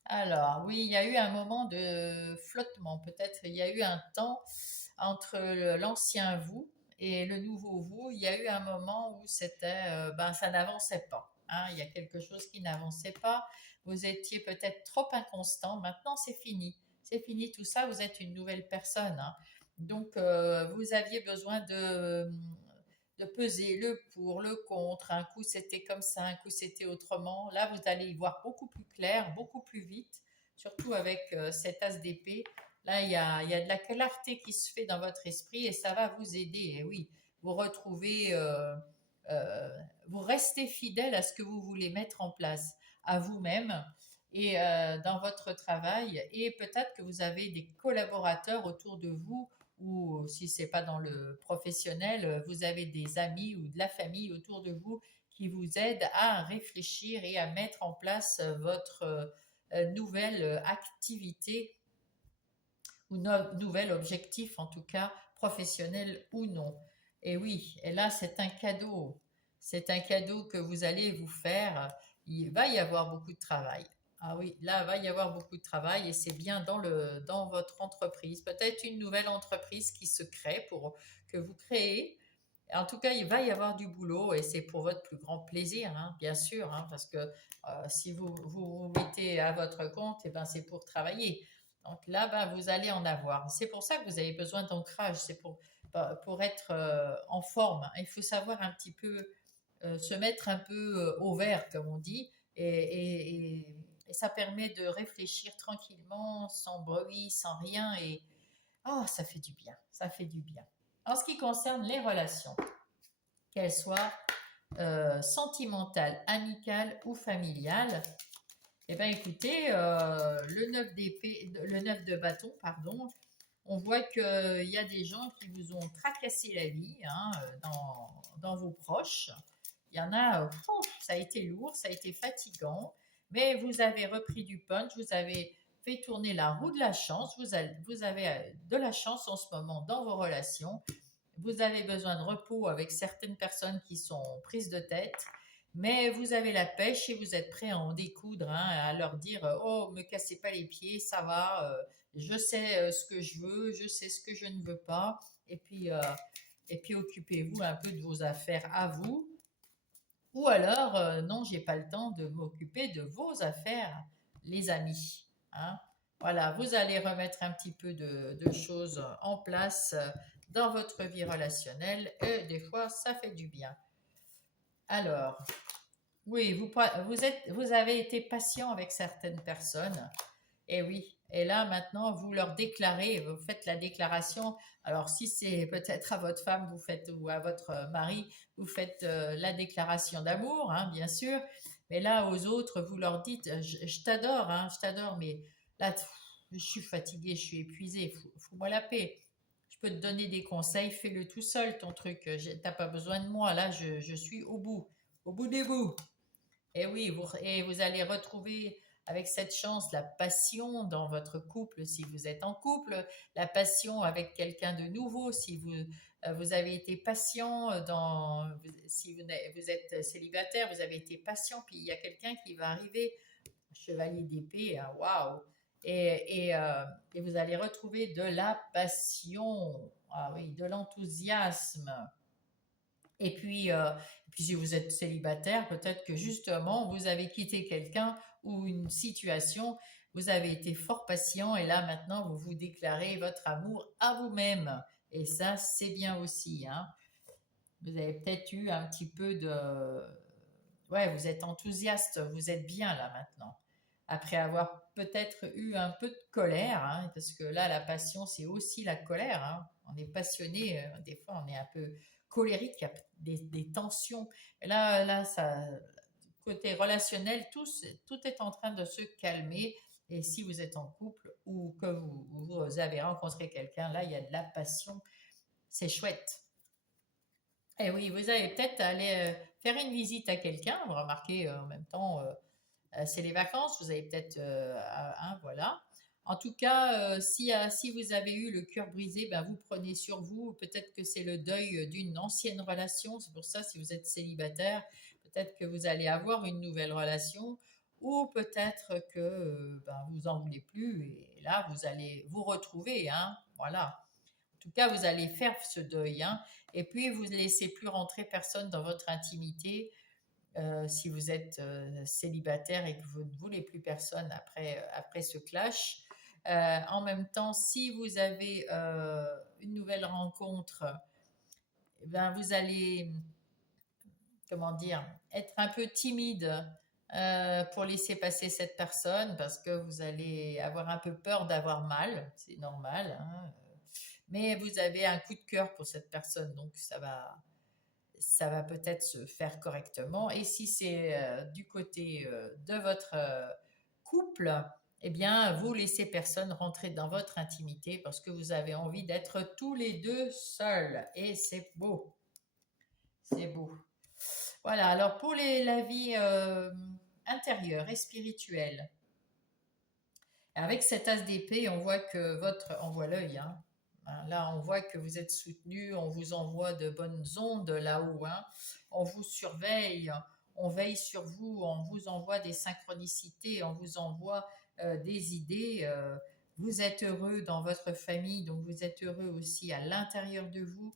Alors, oui, il y a eu un moment de flottement. Peut-être il y a eu un temps entre l'ancien vous et le nouveau vous. Il y a eu un moment où ça n'avançait pas, hein. Il y a quelque chose qui n'avançait pas. Vous étiez peut-être trop inconstant. Maintenant, c'est fini. C'est fini tout ça. Vous êtes une nouvelle personne, hein. Donc, vous aviez besoin de peser le pour, le contre. Un coup, c'était comme ça, un coup, c'était autrement. Là, vous allez y voir beaucoup plus clair, beaucoup plus vite, surtout avec cet as d'épée. Là, il y a de la clarté qui se fait dans votre esprit et ça va vous aider. Et oui, vous retrouvez, euh, vous restez fidèle à ce que vous voulez mettre en place, à vous-même et dans votre travail. Et peut-être que vous avez des collaborateurs autour de vous ou si c'est pas dans le professionnel, vous avez des amis ou de la famille autour de vous qui vous aident à réfléchir et à mettre en place votre nouvelle activité ou nouvel objectif, en tout cas professionnel ou non. Et oui, et là, c'est un cadeau. C'est un cadeau que vous allez vous faire. Il va y avoir beaucoup de travail. Ah oui, là, il va y avoir beaucoup de travail et c'est bien dans votre entreprise. Peut-être une nouvelle entreprise qui se crée pour que vous créez. En tout cas, il va y avoir du boulot et c'est pour votre plus grand plaisir, hein, bien sûr, hein, parce que si vous mettez à votre compte, eh ben, c'est pour travailler. Donc là, ben, vous allez en avoir. C'est pour ça que vous avez besoin d'ancrage, c'est pour être en forme. Il faut savoir un petit peu se mettre un peu au vert, comme on dit, et ça permet de réfléchir tranquillement, sans bruit, sans rien, et oh, ça fait du bien, ça fait du bien. En ce qui concerne les relations, qu'elles soient sentimentales, amicales ou familiales, eh bien, écoutez, le 9 d'épée, le 9 de bâton, pardon, on voit qu'il y a des gens qui vous ont tracassé la vie, hein, dans vos proches. Il y en a, ça a été lourd, ça a été fatigant, mais vous avez repris du punch, vous avez fait tourner la roue de la chance, vous avez de la chance en ce moment dans vos relations. Vous avez besoin de repos avec certaines personnes qui sont prises de tête, mais vous avez la pêche et vous êtes prêt à en découdre, hein, à leur dire oh, me cassez pas les pieds, ça va, je sais ce que je veux, je sais ce que je ne veux pas, et puis occupez-vous un peu de vos affaires à vous, ou alors non, j'ai pas le temps de m'occuper de vos affaires, les amis, hein. Voilà, vous allez remettre un petit peu de choses en place dans votre vie relationnelle et des fois ça fait du bien. Alors, oui, vous avez été patient avec certaines personnes. Et oui. Et là, maintenant, vous leur déclarez, vous faites la déclaration. Alors, si c'est peut-être à votre femme, vous faites, ou à votre mari, vous faites la déclaration d'amour, hein, bien sûr. Mais là, aux autres, vous leur dites, je t'adore, hein, je t'adore, mais là, je suis fatiguée, je suis épuisée, fous-moi la paix. Je peux te donner des conseils, fais-le tout seul, ton truc. T'as pas besoin de moi, là, je suis au bout des bouts. Et oui, vous allez retrouver avec cette chance la passion dans votre couple si vous êtes en couple, la passion avec quelqu'un de nouveau si vous avez été patient si vous êtes célibataire, vous avez été patient, puis il y a quelqu'un qui va arriver, chevalier d'épée, hein, waouh! Et vous allez retrouver de la passion, ah oui, de l'enthousiasme, et puis, si vous êtes célibataire, peut-être que justement, vous avez quitté quelqu'un ou une situation, vous avez été fort patient et là, maintenant, vous vous déclarez votre amour à vous-même. Et ça, c'est bien aussi, hein. Vous avez peut-être eu un petit peu de... Ouais, vous êtes enthousiaste, vous êtes bien là maintenant. Après avoir peut-être eu un peu de colère, hein, parce que là, la passion, c'est aussi la colère, hein. On est passionné, des fois, on est un peu colérique, il y a des tensions. Et là, côté relationnel, tout est en train de se calmer. Et si vous êtes en couple ou que vous avez rencontré quelqu'un, là, il y a de la passion. C'est chouette. Et oui, vous allez peut-être aller faire une visite à quelqu'un. Vous remarquez en même temps, c'est les vacances. Vous avez peut-être, voilà. En tout cas, si vous avez eu le cœur brisé, ben vous prenez sur vous. Peut-être que c'est le deuil d'une ancienne relation. C'est pour ça, si vous êtes célibataire, peut-être que vous allez avoir une nouvelle relation. ou peut-être que vous en voulez plus et là, vous allez vous retrouver, hein, voilà. En tout cas, vous allez faire ce deuil, hein, et puis vous ne laissez plus rentrer personne dans votre intimité si vous êtes célibataire et que vous ne voulez plus personne après ce clash. En même temps, si vous avez une nouvelle rencontre, eh ben, vous allez, comment dire, être un peu timide pour laisser passer cette personne parce que vous allez avoir un peu peur d'avoir mal, c'est normal, hein. Mais vous avez un coup de cœur pour cette personne, donc ça va peut-être se faire correctement. Et si c'est du côté de votre couple, eh bien, vous laissez personne rentrer dans votre intimité parce que vous avez envie d'être tous les deux seuls. Et c'est beau. C'est beau. Voilà, alors pour la vie intérieure et spirituelle, avec cet as d'épée, on voit que on voit l'œil, hein. Là, on voit que vous êtes soutenu, on vous envoie de bonnes ondes là-haut, hein. On vous surveille, on veille sur vous, on vous envoie des synchronicités, on vous envoie des idées. Vous êtes heureux dans votre famille, donc vous êtes heureux aussi à l'intérieur de vous.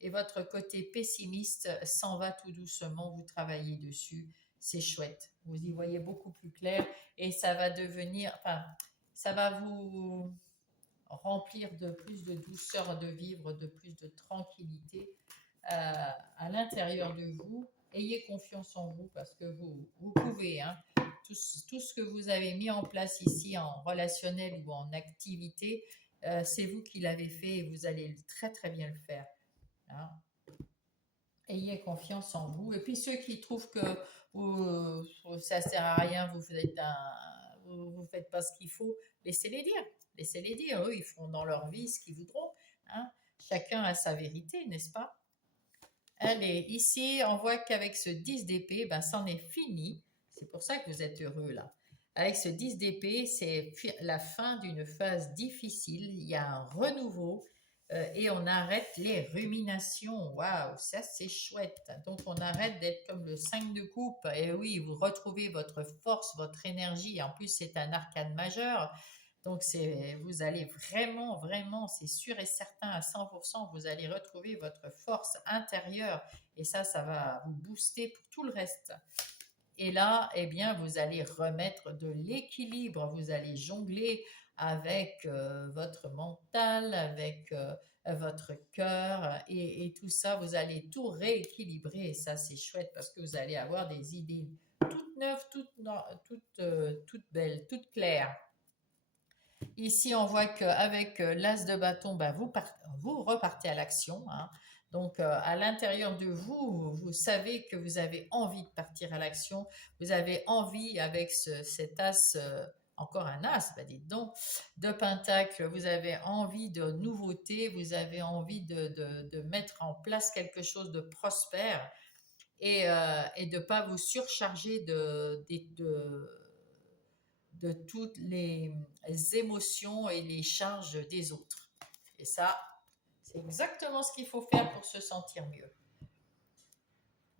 Et votre côté pessimiste s'en va tout doucement, vous travaillez dessus, c'est chouette. Vous y voyez beaucoup plus clair et ça va devenir, enfin, ça va vous remplir de plus de douceur de vivre, de plus de tranquillité à l'intérieur de vous. Ayez confiance en vous parce que vous pouvez, hein, tout ce que vous avez mis en place ici en relationnel ou en activité, c'est vous qui l'avez fait et vous allez très très bien le faire, hein. Ayez confiance en vous. Et puis ceux qui trouvent que ça ne sert à rien, vous faites pas ce qu'il faut, laissez-les dire. Laissez-les dire. Eux, ils feront dans leur vie ce qu'ils voudront, hein. Chacun a sa vérité, n'est-ce pas? Allez, ici, on voit qu'avec ce 10 d'épée, ben, c'en est fini. C'est pour ça que vous êtes heureux là. Avec ce 10 d'épée, c'est la fin d'une phase difficile. Il y a un renouveau et on arrête les ruminations. Waouh, ça c'est chouette. Donc on arrête d'être comme le 5 de coupe. Et oui, vous retrouvez votre force, votre énergie. En plus, c'est un arcane majeur. Donc vous allez vraiment, vraiment, c'est sûr et certain à 100%, vous allez retrouver votre force intérieure. Et ça va vous booster pour tout le reste. Et là, eh bien, vous allez remettre de l'équilibre, vous allez jongler avec votre mental, avec votre cœur et tout ça, vous allez tout rééquilibrer et ça, c'est chouette parce que vous allez avoir des idées toutes neuves, toutes belles, toutes claires. Ici, on voit qu'avec l'as de bâton, ben, vous repartez à l'action, hein. Donc, à l'intérieur de vous, vous savez que vous avez envie de partir à l'action. Vous avez envie, avec cet as, encore un as, ben dites donc, de pentacle, vous avez envie de nouveautés, vous avez envie de mettre en place quelque chose de prospère et de ne pas vous surcharger de toutes les émotions et les charges des autres. Et ça, c'est exactement ce qu'il faut faire pour se sentir mieux.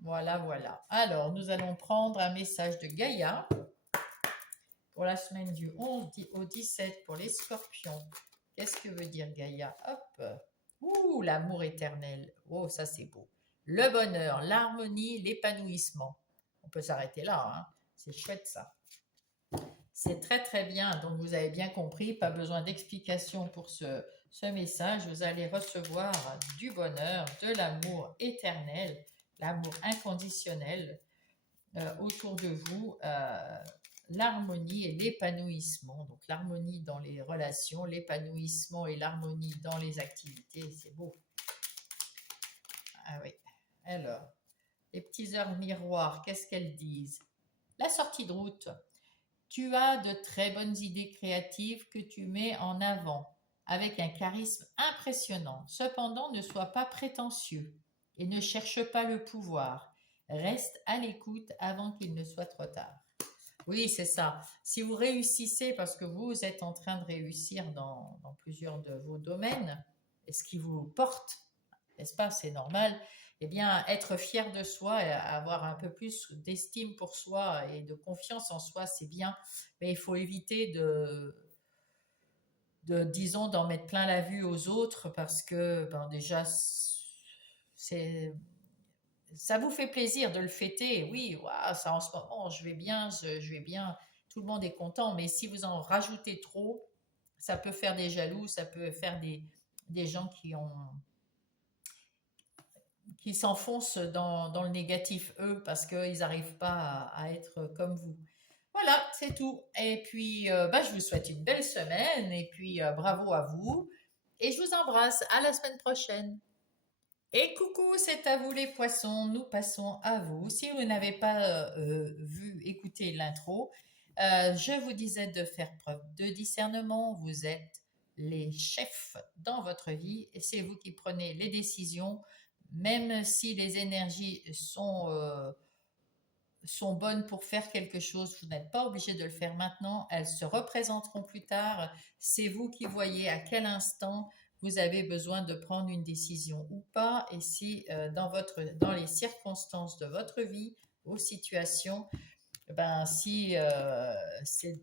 Voilà, voilà. Alors, nous allons prendre un message de Gaïa pour la semaine du 11 au 17 pour les scorpions. Qu'est-ce que veut dire Gaïa? Hop. Ouh, l'amour éternel. Oh, ça c'est beau. Le bonheur, l'harmonie, l'épanouissement. On peut s'arrêter là, hein. C'est chouette ça. C'est très très bien, donc vous avez bien compris, pas besoin d'explication pour ce message. Vous allez recevoir du bonheur, de l'amour éternel, l'amour inconditionnel autour de vous, l'harmonie et l'épanouissement. Donc l'harmonie dans les relations, l'épanouissement et l'harmonie dans les activités, c'est beau. Ah oui, alors, les petits heures miroirs, qu'est-ce qu'elles disent? La sortie de route. Tu as de très bonnes idées créatives que tu mets en avant, avec un charisme impressionnant. Cependant, ne sois pas prétentieux et ne cherche pas le pouvoir. Reste à l'écoute avant qu'il ne soit trop tard. Oui, c'est ça. Si vous réussissez, parce que vous êtes en train de réussir dans plusieurs de vos domaines, et ce qui vous porte, n'est-ce pas, c'est normal, eh bien, être fier de soi et avoir un peu plus d'estime pour soi et de confiance en soi, c'est bien. Mais il faut éviter disons, d'en mettre plein la vue aux autres parce que, ben, déjà, c'est, ça vous fait plaisir de le fêter. Oui, waouh, ça en ce moment, je vais bien, je vais bien. Tout le monde est content. Mais si vous en rajoutez trop, ça peut faire des jaloux, ça peut faire des gens qui s'enfoncent dans le négatif, eux, parce qu'ils n'arrivent pas à être comme vous. Voilà, c'est tout. Et puis, bah, je vous souhaite une belle semaine et puis bravo à vous. Et je vous embrasse. À la semaine prochaine. Et coucou, c'est à vous les poissons. Nous passons à vous. Si vous n'avez pas écouté l'intro, je vous disais de faire preuve de discernement. Vous êtes les chefs dans votre vie et c'est vous qui prenez les décisions, même si les énergies sont bonnes pour faire quelque chose. Vous n'êtes pas obligé de le faire maintenant. Elles se représenteront plus tard. C'est vous qui voyez à quel instant vous avez besoin de prendre une décision ou pas. Et si dans les circonstances de votre vie, vos situations, ben, si c'est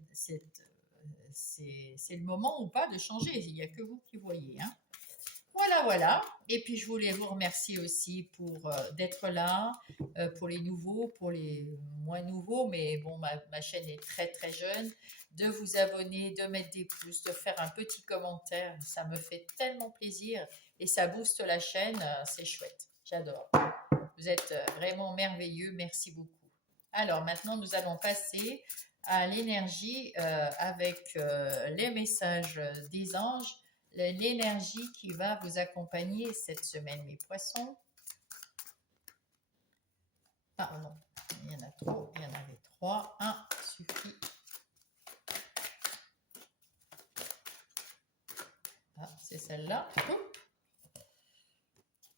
le moment ou pas de changer. Il n'y a que vous qui voyez. Hein. Voilà, voilà. Et puis je voulais vous remercier aussi pour d'être là, pour les nouveaux, pour les moins nouveaux, mais bon, ma chaîne est très très jeune. De vous abonner, de mettre des pouces, de faire un petit commentaire, ça me fait tellement plaisir et ça booste la chaîne, c'est chouette. J'adore. Vous êtes vraiment merveilleux, merci beaucoup. Alors maintenant, nous allons passer à l'énergie avec les messages des anges, l'énergie qui va vous accompagner cette semaine, mes poissons. Ah non, il y en a trop, il y en avait trois. Un suffit. Ah, c'est celle-là.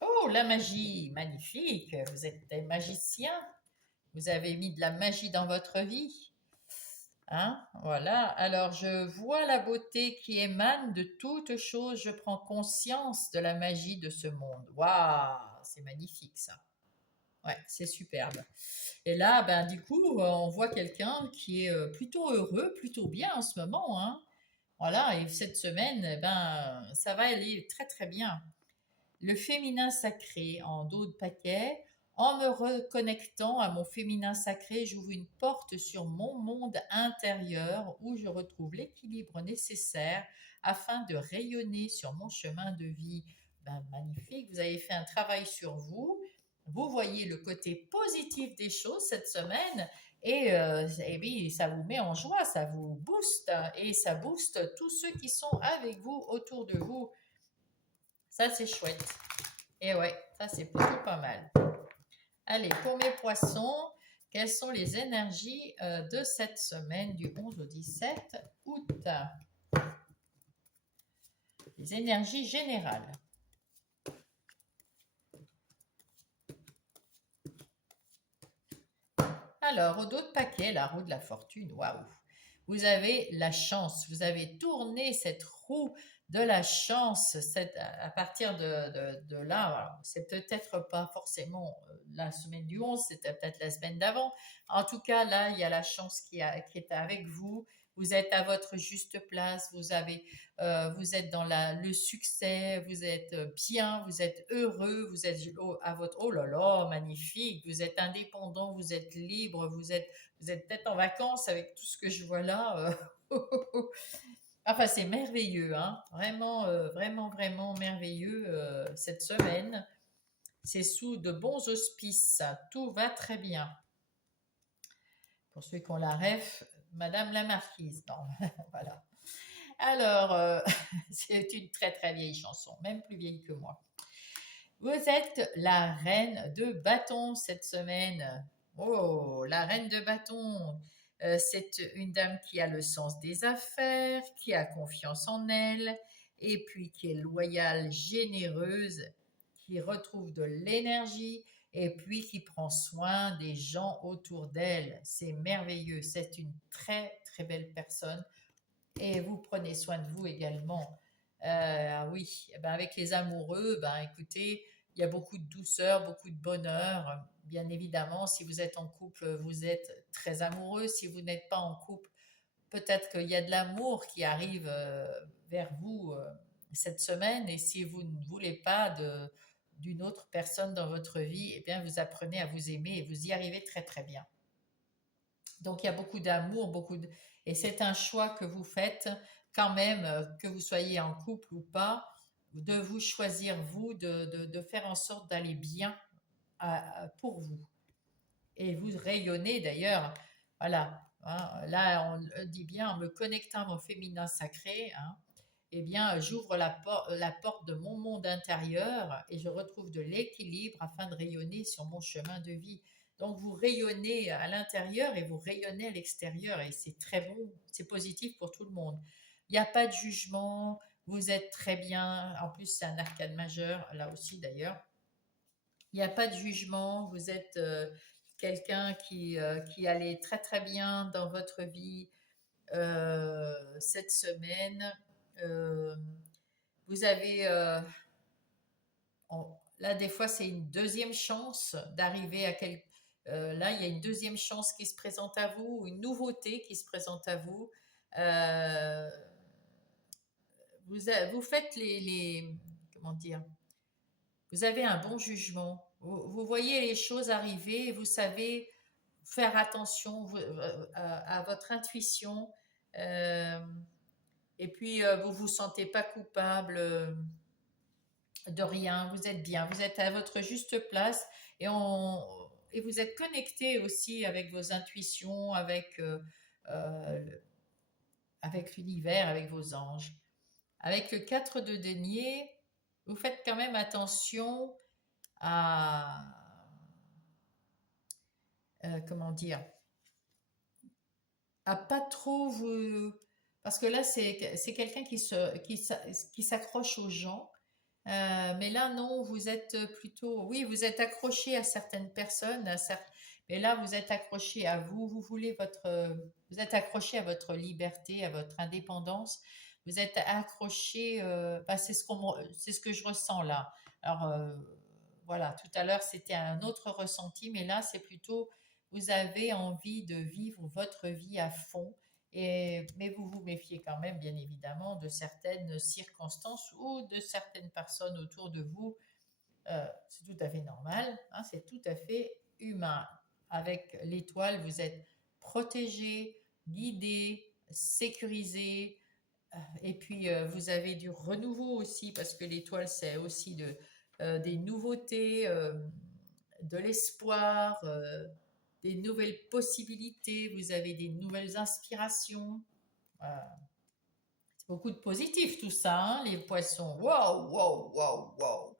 Oh, la magie, magnifique. Vous êtes des magiciens. Vous avez mis de la magie dans votre vie. Hein, voilà. Alors, je vois la beauté qui émane de toutes choses. Je prends conscience de la magie de ce monde. Waouh, c'est magnifique ça. Ouais, c'est superbe. Et là, ben, du coup, on voit quelqu'un qui est plutôt heureux, plutôt bien en ce moment. Hein. Voilà, et cette semaine, eh ben, ça va aller très très bien. Le féminin sacré en dos de paquet. En me reconnectant à mon féminin sacré, j'ouvre une porte sur mon monde intérieur où je retrouve l'équilibre nécessaire afin de rayonner sur mon chemin de vie. Ben, magnifique, vous avez fait un travail sur vous. Vous voyez le côté positif des choses cette semaine et puis ça vous met en joie, ça vous booste et ça booste tous ceux qui sont avec vous, autour de vous. Ça, c'est chouette. Et ouais, ça, c'est plutôt pas mal. Allez, pour mes poissons, quelles sont les énergies de cette semaine du 11 au 17 août? Les énergies générales. Alors, au dos de paquet, la roue de la fortune, waouh! Vous avez la chance, vous avez tourné cette roue de la chance à partir de là. C'est peut-être pas forcément la semaine du 11, c'était peut-être la semaine d'avant. En tout cas, là, il y a la chance qui est avec vous. Vous êtes à votre juste place, vous êtes dans le succès, vous êtes bien, vous êtes heureux, vous êtes à votre, oh là là, magnifique, vous êtes indépendant, vous êtes libre, vous êtes peut-être en vacances avec tout ce que je vois là. Enfin, c'est merveilleux, hein. Vraiment, vraiment, vraiment merveilleux cette semaine. C'est sous de bons auspices. Tout va très bien. Pour ceux qui ont la ref, Madame la Marquise. Non, voilà. Alors, c'est une très très vieille chanson, même plus vieille que moi. Vous êtes la reine de bâton cette semaine. Oh, la reine de bâton. C'est une dame qui a le sens des affaires, qui a confiance en elle, et puis qui est loyale, généreuse, qui retrouve de l'énergie, et puis qui prend soin des gens autour d'elle. C'est merveilleux. C'est une très très belle personne. Et vous prenez soin de vous également. Ah oui, eh ben avec les amoureux, ben écoutez, il y a beaucoup de douceur, beaucoup de bonheur. Bien évidemment, si vous êtes en couple, vous êtes très amoureux. Si vous n'êtes pas en couple, peut-être qu'il y a de l'amour qui arrive vers vous cette semaine. Et si vous ne voulez pas d'une autre personne dans votre vie, eh bien, vous apprenez à vous aimer et vous y arrivez très très bien. Donc, il y a beaucoup d'amour, et c'est un choix que vous faites quand même, que vous soyez en couple ou pas, de vous choisir vous, de faire en sorte d'aller bien pour vous. Et vous rayonnez d'ailleurs, voilà, hein, là on le dit bien, en me connectant à mon féminin sacré, hein, eh bien j'ouvre la porte de mon monde intérieur et je retrouve de l'équilibre afin de rayonner sur mon chemin de vie. Donc vous rayonnez à l'intérieur et vous rayonnez à l'extérieur et c'est très bon, c'est positif pour tout le monde. Il n'y a pas de jugement, vous êtes très bien, en plus c'est un arcane majeur, là aussi d'ailleurs. Il n'y a pas de jugement, vous êtes quelqu'un qui allait très très bien dans votre vie cette semaine. Euh, vous avez, là des fois c'est une deuxième chance d'arriver à quel... là il y a une deuxième chance qui se présente à vous, une nouveauté qui se présente à vous. Euh, vous faites comment dire, vous avez un bon jugement. Vous voyez les choses arriver et vous savez faire attention à votre intuition. euh, et puis, vous ne vous sentez pas coupable de rien. Vous êtes bien. Vous êtes à votre juste place et vous êtes connecté aussi avec vos intuitions, euh, avec l'univers, avec vos anges. Avec le 4 de denier, vous faites quand même attention à, comment dire, à pas trop vous... Parce que là, c'est quelqu'un qui s'accroche aux gens. Mais là, non, vous êtes plutôt... Oui, vous êtes accroché à certaines personnes, mais là, vous êtes accroché à vous. Vous êtes accroché à votre liberté, à votre indépendance. Vous êtes accroché... bah, c'est ce que je ressens là. Alors, voilà, tout à l'heure, c'était un autre ressenti, mais là, c'est plutôt... Vous avez envie de vivre votre vie à fond. Mais vous vous méfiez quand même, bien évidemment, de certaines circonstances ou de certaines personnes autour de vous. C'est tout à fait normal, hein, c'est tout à fait humain. Avec l'étoile, vous êtes protégé, guidé, sécurisé. Et puis, vous avez du renouveau aussi, parce que l'étoile, c'est aussi des nouveautés, de l'espoir, des nouvelles possibilités, vous avez des nouvelles inspirations. Euh, c'est beaucoup de positif tout ça, hein, les poissons. Waouh, waouh, waouh, waouh.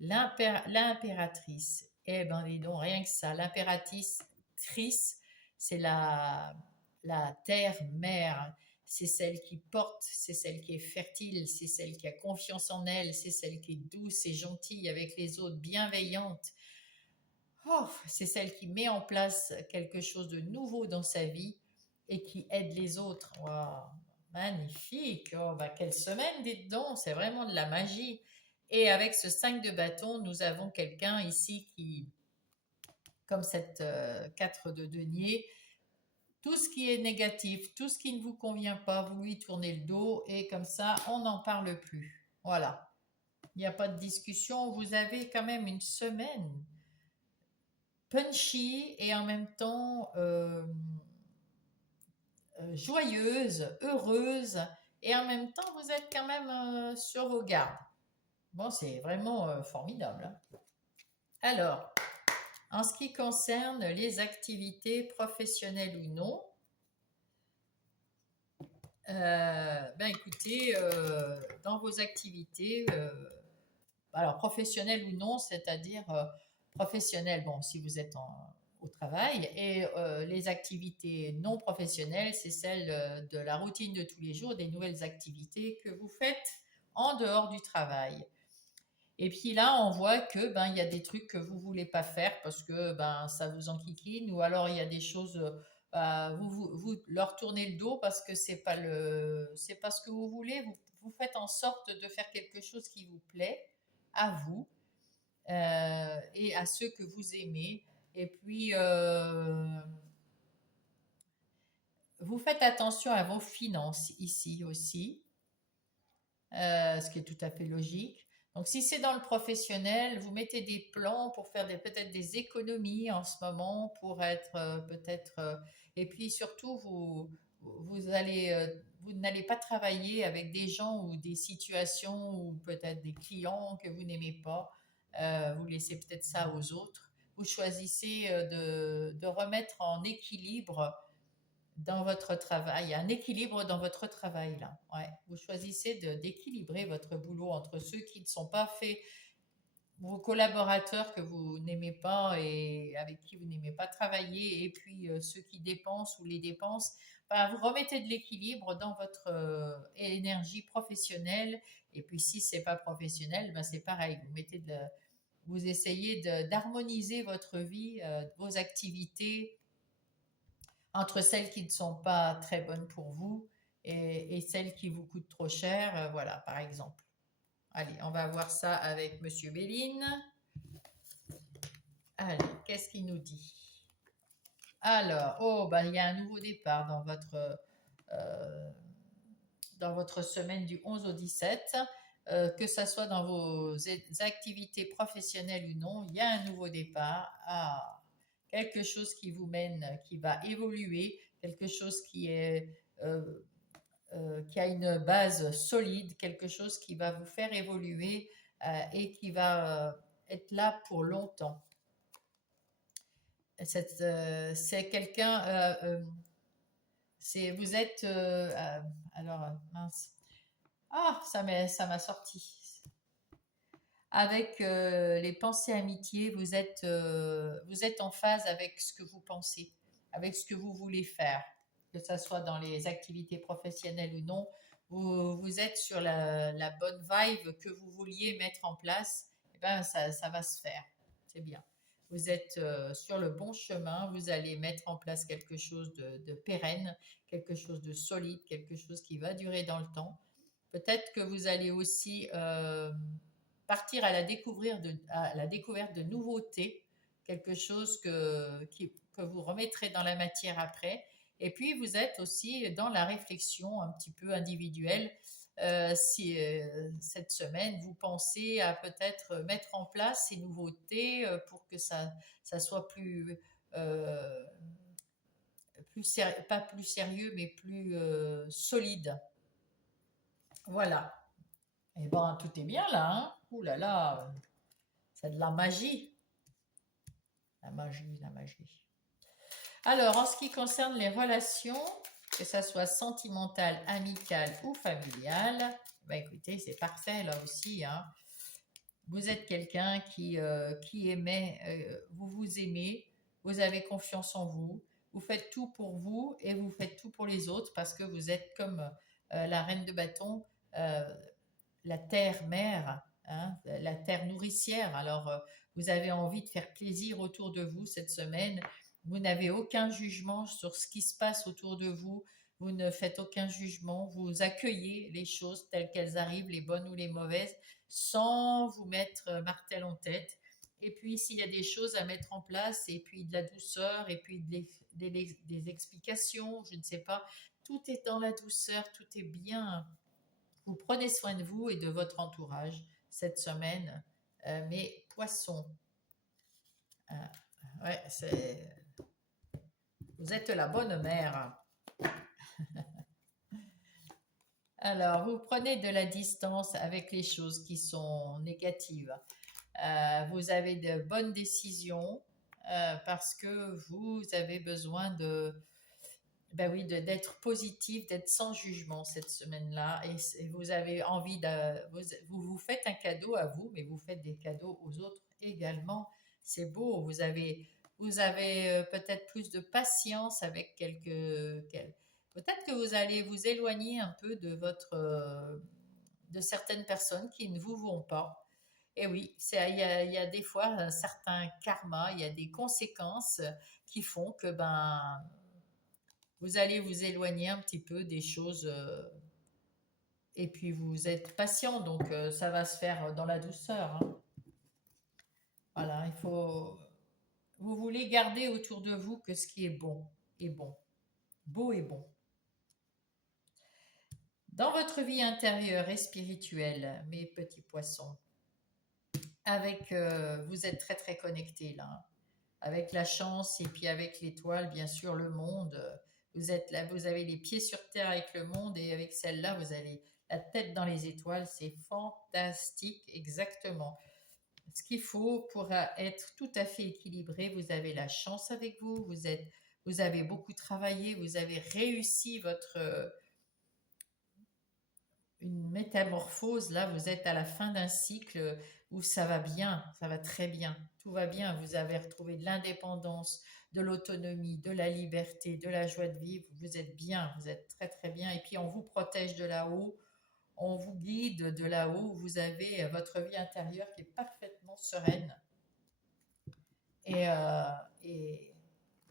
L'impératrice. Eh ben, dis donc, rien que ça. L'impératrice, c'est la terre-mère. C'est celle qui porte, c'est celle qui est fertile, c'est celle qui a confiance en elle, c'est celle qui est douce et gentille avec les autres, bienveillante. Oh, c'est celle qui met en place quelque chose de nouveau dans sa vie et qui aide les autres. Waouh, magnifique. Oh, bah, quelle semaine, dites donc, c'est vraiment de la magie. Et avec ce 5 de bâton, nous avons quelqu'un ici qui, comme cette 4 de denier, tout ce qui est négatif, tout ce qui ne vous convient pas, vous lui tournez le dos et comme ça, on n'en parle plus. Voilà. Il n'y a pas de discussion. Vous avez quand même une semaine punchy et en même temps joyeuse, heureuse, et en même temps vous êtes quand même sur vos gardes. Bon, c'est vraiment formidable, hein. Alors, en ce qui concerne les activités professionnelles ou non, ben écoutez, dans vos activités, alors professionnelles ou non, c'est-à-dire professionnelles, bon, si vous êtes au travail, et les activités non professionnelles, c'est celles de la routine de tous les jours, des nouvelles activités que vous faites en dehors du travail. Et puis là, on voit que ben il y a des trucs que vous voulez pas faire parce que ben ça vous enquiquine, ou alors il y a des choses vous leur tournez le dos parce que c'est pas ce que vous voulez. Vous faites en sorte de faire quelque chose qui vous plaît. à vous et à ceux que vous aimez. Et puis, vous faites attention à vos finances ici aussi, ce qui est tout à fait logique. Donc, si c'est dans le professionnel, vous mettez des plans pour faire peut-être des économies en ce moment, pour être peut-être. Et puis surtout, vous n'allez pas travailler avec des gens ou des situations ou peut-être des clients que vous n'aimez pas. Vous laissez peut-être ça aux autres. Vous choisissez de remettre en équilibre dans votre travail, un équilibre dans votre travail là. Ouais. Vous choisissez d'équilibrer votre boulot entre ceux qui ne sont pas faits, vos collaborateurs que vous n'aimez pas et avec qui vous n'aimez pas travailler, et puis ceux qui dépensent ou les dépenses. Enfin, vous remettez de l'équilibre dans votre énergie professionnelle. Et puis si c'est pas professionnel, ben c'est pareil. Vous essayez d'harmoniser votre vie, vos activités entre celles qui ne sont pas très bonnes pour vous et celles qui vous coûtent trop cher, voilà, par exemple. Allez, on va voir ça avec Monsieur Béline. Allez, qu'est-ce qu'il nous dit? Alors, oh, bah, il y a un nouveau départ dans votre semaine du 11 au 17. Que ça soit dans vos activités professionnelles ou non, il y a un nouveau départ. Ah, quelque chose qui vous mène, qui va évoluer, quelque chose qui a une base solide, quelque chose qui va vous faire évoluer et qui va être là pour longtemps. C'est quelqu'un, vous êtes, alors mince, ça m'a sorti. Avec les pensées amitié, vous êtes en phase avec ce que vous pensez, avec ce que vous voulez faire, que ce soit dans les activités professionnelles ou non. Vous êtes sur la bonne vibe que vous vouliez mettre en place. Et ben, ça va se faire. C'est bien. Vous êtes sur le bon chemin. Vous allez mettre en place quelque chose de pérenne, quelque chose de solide, quelque chose qui va durer dans le temps. Peut-être que vous allez aussi partir à la découverte de nouveautés, quelque chose que vous remettrez dans la matière après. Et puis, vous êtes aussi dans la réflexion un petit peu individuelle. Si cette semaine, vous pensez à peut-être mettre en place ces nouveautés pour que ça soit euh, pas plus sérieux, mais plus solide. Voilà. Eh ben, tout est bien là, hein? Ouh là là, c'est de la magie. La magie, la magie. Alors, en ce qui concerne les relations, que ça soit sentimentale, amicale ou familiale, bah écoutez, c'est parfait là aussi, hein. Vous êtes quelqu'un qui aimait, vous vous aimez, vous avez confiance en vous, vous faites tout pour vous et vous faites tout pour les autres parce que vous êtes comme la reine de bâton, euh, la terre-mère, hein, la terre nourricière. Alors, vous avez envie de faire plaisir autour de vous cette semaine. Vous n'avez aucun jugement sur ce qui se passe autour de vous. Vous ne faites aucun jugement. Vous accueillez les choses telles qu'elles arrivent, les bonnes ou les mauvaises, sans vous mettre martel en tête. Et puis, s'il y a des choses à mettre en place, et puis de la douceur, et puis des explications, je ne sais pas, tout est dans la douceur, tout est bien. Vous prenez soin de vous et de votre entourage cette semaine. Mes poissons, euh, ouais, vous êtes la bonne mère. Alors, vous prenez de la distance avec les choses qui sont négatives. Vous avez de bonnes décisions parce que vous avez besoin ben oui, d'être positif, d'être sans jugement cette semaine-là. Et vous avez envie vous faites un cadeau à vous, mais vous faites des cadeaux aux autres également. C'est beau. Vous avez peut-être plus de patience avec peut-être que vous allez vous éloigner un peu de certaines personnes qui ne vous vont pas. Et oui, il y a des fois un certain karma, il y a des conséquences qui font que ben vous allez vous éloigner un petit peu des choses et puis vous êtes patient, donc ça va se faire dans la douceur, hein. Voilà, vous voulez garder autour de vous que ce qui est bon, est bon, beau et bon. Dans votre vie intérieure et spirituelle, mes petits poissons, vous êtes très très connectés là, hein. Avec la chance et puis avec l'étoile, bien sûr, le monde. Vous êtes là, vous avez les pieds sur terre avec le monde et avec celle-là, vous avez la tête dans les étoiles. C'est fantastique, exactement. Ce qu'il faut pour être tout à fait équilibré. Vous avez la chance avec vous. Vous avez beaucoup travaillé. Vous avez réussi une métamorphose. Là, vous êtes à la fin d'un cycle où ça va bien, ça va très bien, tout va bien. Vous avez retrouvé de l'indépendance, de l'autonomie, de la liberté, de la joie de vivre. Vous êtes bien, vous êtes très très bien. Et puis on vous protège de là-haut, on vous guide de là-haut. Vous avez votre vie intérieure qui est parfaitement sereine. Et, euh, et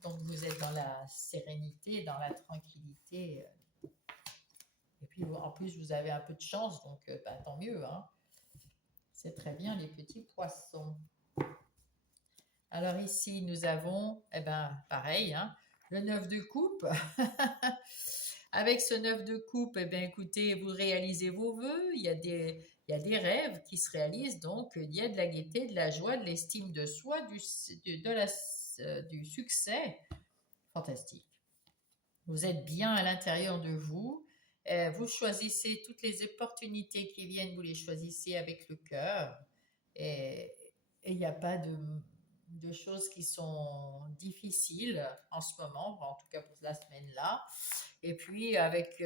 donc vous êtes dans la sérénité, dans la tranquillité. Et puis en plus, vous avez un peu de chance, donc bah, tant mieux, hein. C'est très bien, les petits poissons. Alors ici, nous avons, eh ben, pareil, hein, le 9 de coupe. Avec ce 9 de coupe, eh bien, écoutez, vous réalisez vos vœux, il y a des rêves qui se réalisent, donc il y a de la gaieté, de la joie, de l'estime de soi, du succès. Fantastique. Vous êtes bien à l'intérieur de vous. Vous choisissez toutes les opportunités qui viennent, vous les choisissez avec le cœur. Et il n'y a pas de choses qui sont difficiles en ce moment, en tout cas pour la semaine-là. Et puis avec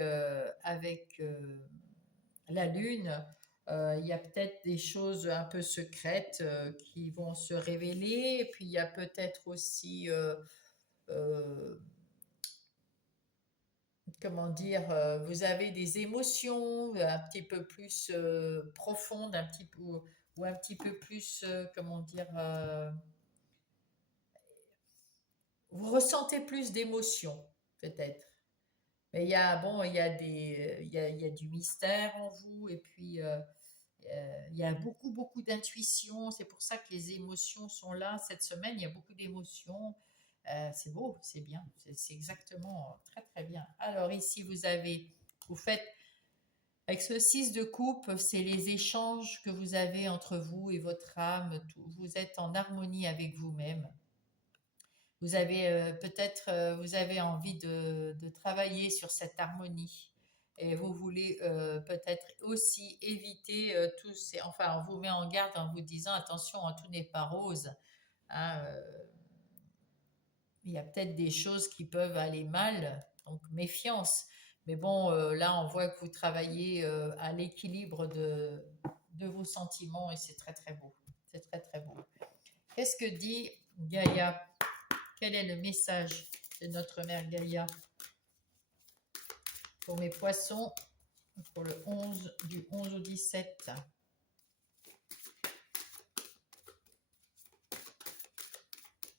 la Lune, il y a peut-être des choses un peu secrètes qui vont se révéler. Et puis il y a peut-être aussi euh, comment dire, vous avez des émotions un petit peu plus profondes, un petit peu, ou un petit peu plus, comment dire, vous ressentez plus d'émotions, peut-être. Mais il y a, bon, il y a du mystère en vous, et puis il y a beaucoup, beaucoup d'intuition. C'est pour ça que les émotions sont là. Cette semaine, il y a beaucoup d'émotions. C'est beau, c'est bien. C'est exactement très, très bien. Alors ici, vous faites, avec ce 6 de coupe, c'est les échanges que vous avez entre vous et votre âme. Vous êtes en harmonie avec vous-même. Vous avez peut-être vous avez envie de travailler sur cette harmonie et vous voulez peut-être aussi éviter enfin on vous met en garde en vous disant attention, hein, tout n'est pas rose, hein, il y a peut-être des choses qui peuvent aller mal, donc méfiance. Mais bon, là on voit que vous travaillez à l'équilibre de vos sentiments et c'est très très beau. C'est très très beau. Qu'est-ce que dit Gaïa? Quel est le message de notre mère Gaïa pour mes poissons pour le 11, du 11 au 17?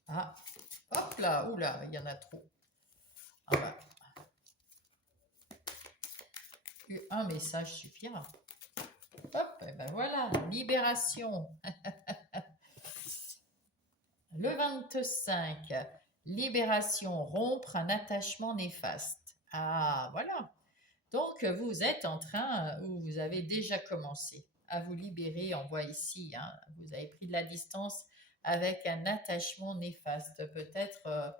Ah, hop là, oula, il y en a trop. Ah bah, un message suffira. Hop, et ben voilà, libération. Le 25, libération, rompre un attachement néfaste. Ah, voilà. Donc, vous êtes en train, ou vous avez déjà commencé à vous libérer, on voit ici, hein, vous avez pris de la distance avec un attachement néfaste. Peut-être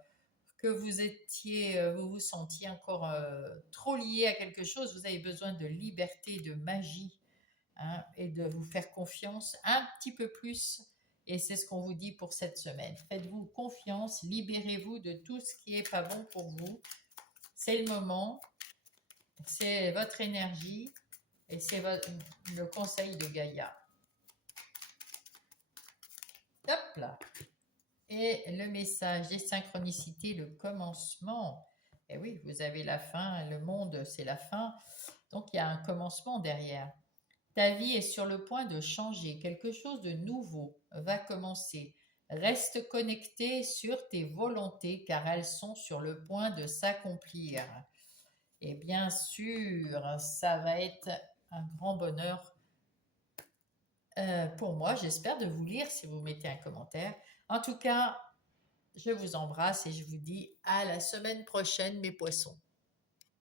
que vous vous sentiez encore trop lié à quelque chose, vous avez besoin de liberté, de magie, hein, et de vous faire confiance un petit peu plus. Et c'est ce qu'on vous dit pour cette semaine. Faites-vous confiance, libérez-vous de tout ce qui n'est pas bon pour vous. C'est le moment, c'est votre énergie et c'est le conseil de Gaïa. Hop là. Et le message des synchronicités, le commencement. Et oui, vous avez la fin, le monde, c'est la fin. Donc il y a un commencement derrière. Ta vie est sur le point de changer. Quelque chose de nouveau va commencer. Reste connecté sur tes volontés car elles sont sur le point de s'accomplir. Et bien sûr, ça va être un grand bonheur pour moi, j'espère, de vous lire si vous mettez un commentaire. En tout cas, je vous embrasse et je vous dis à la semaine prochaine, mes poissons.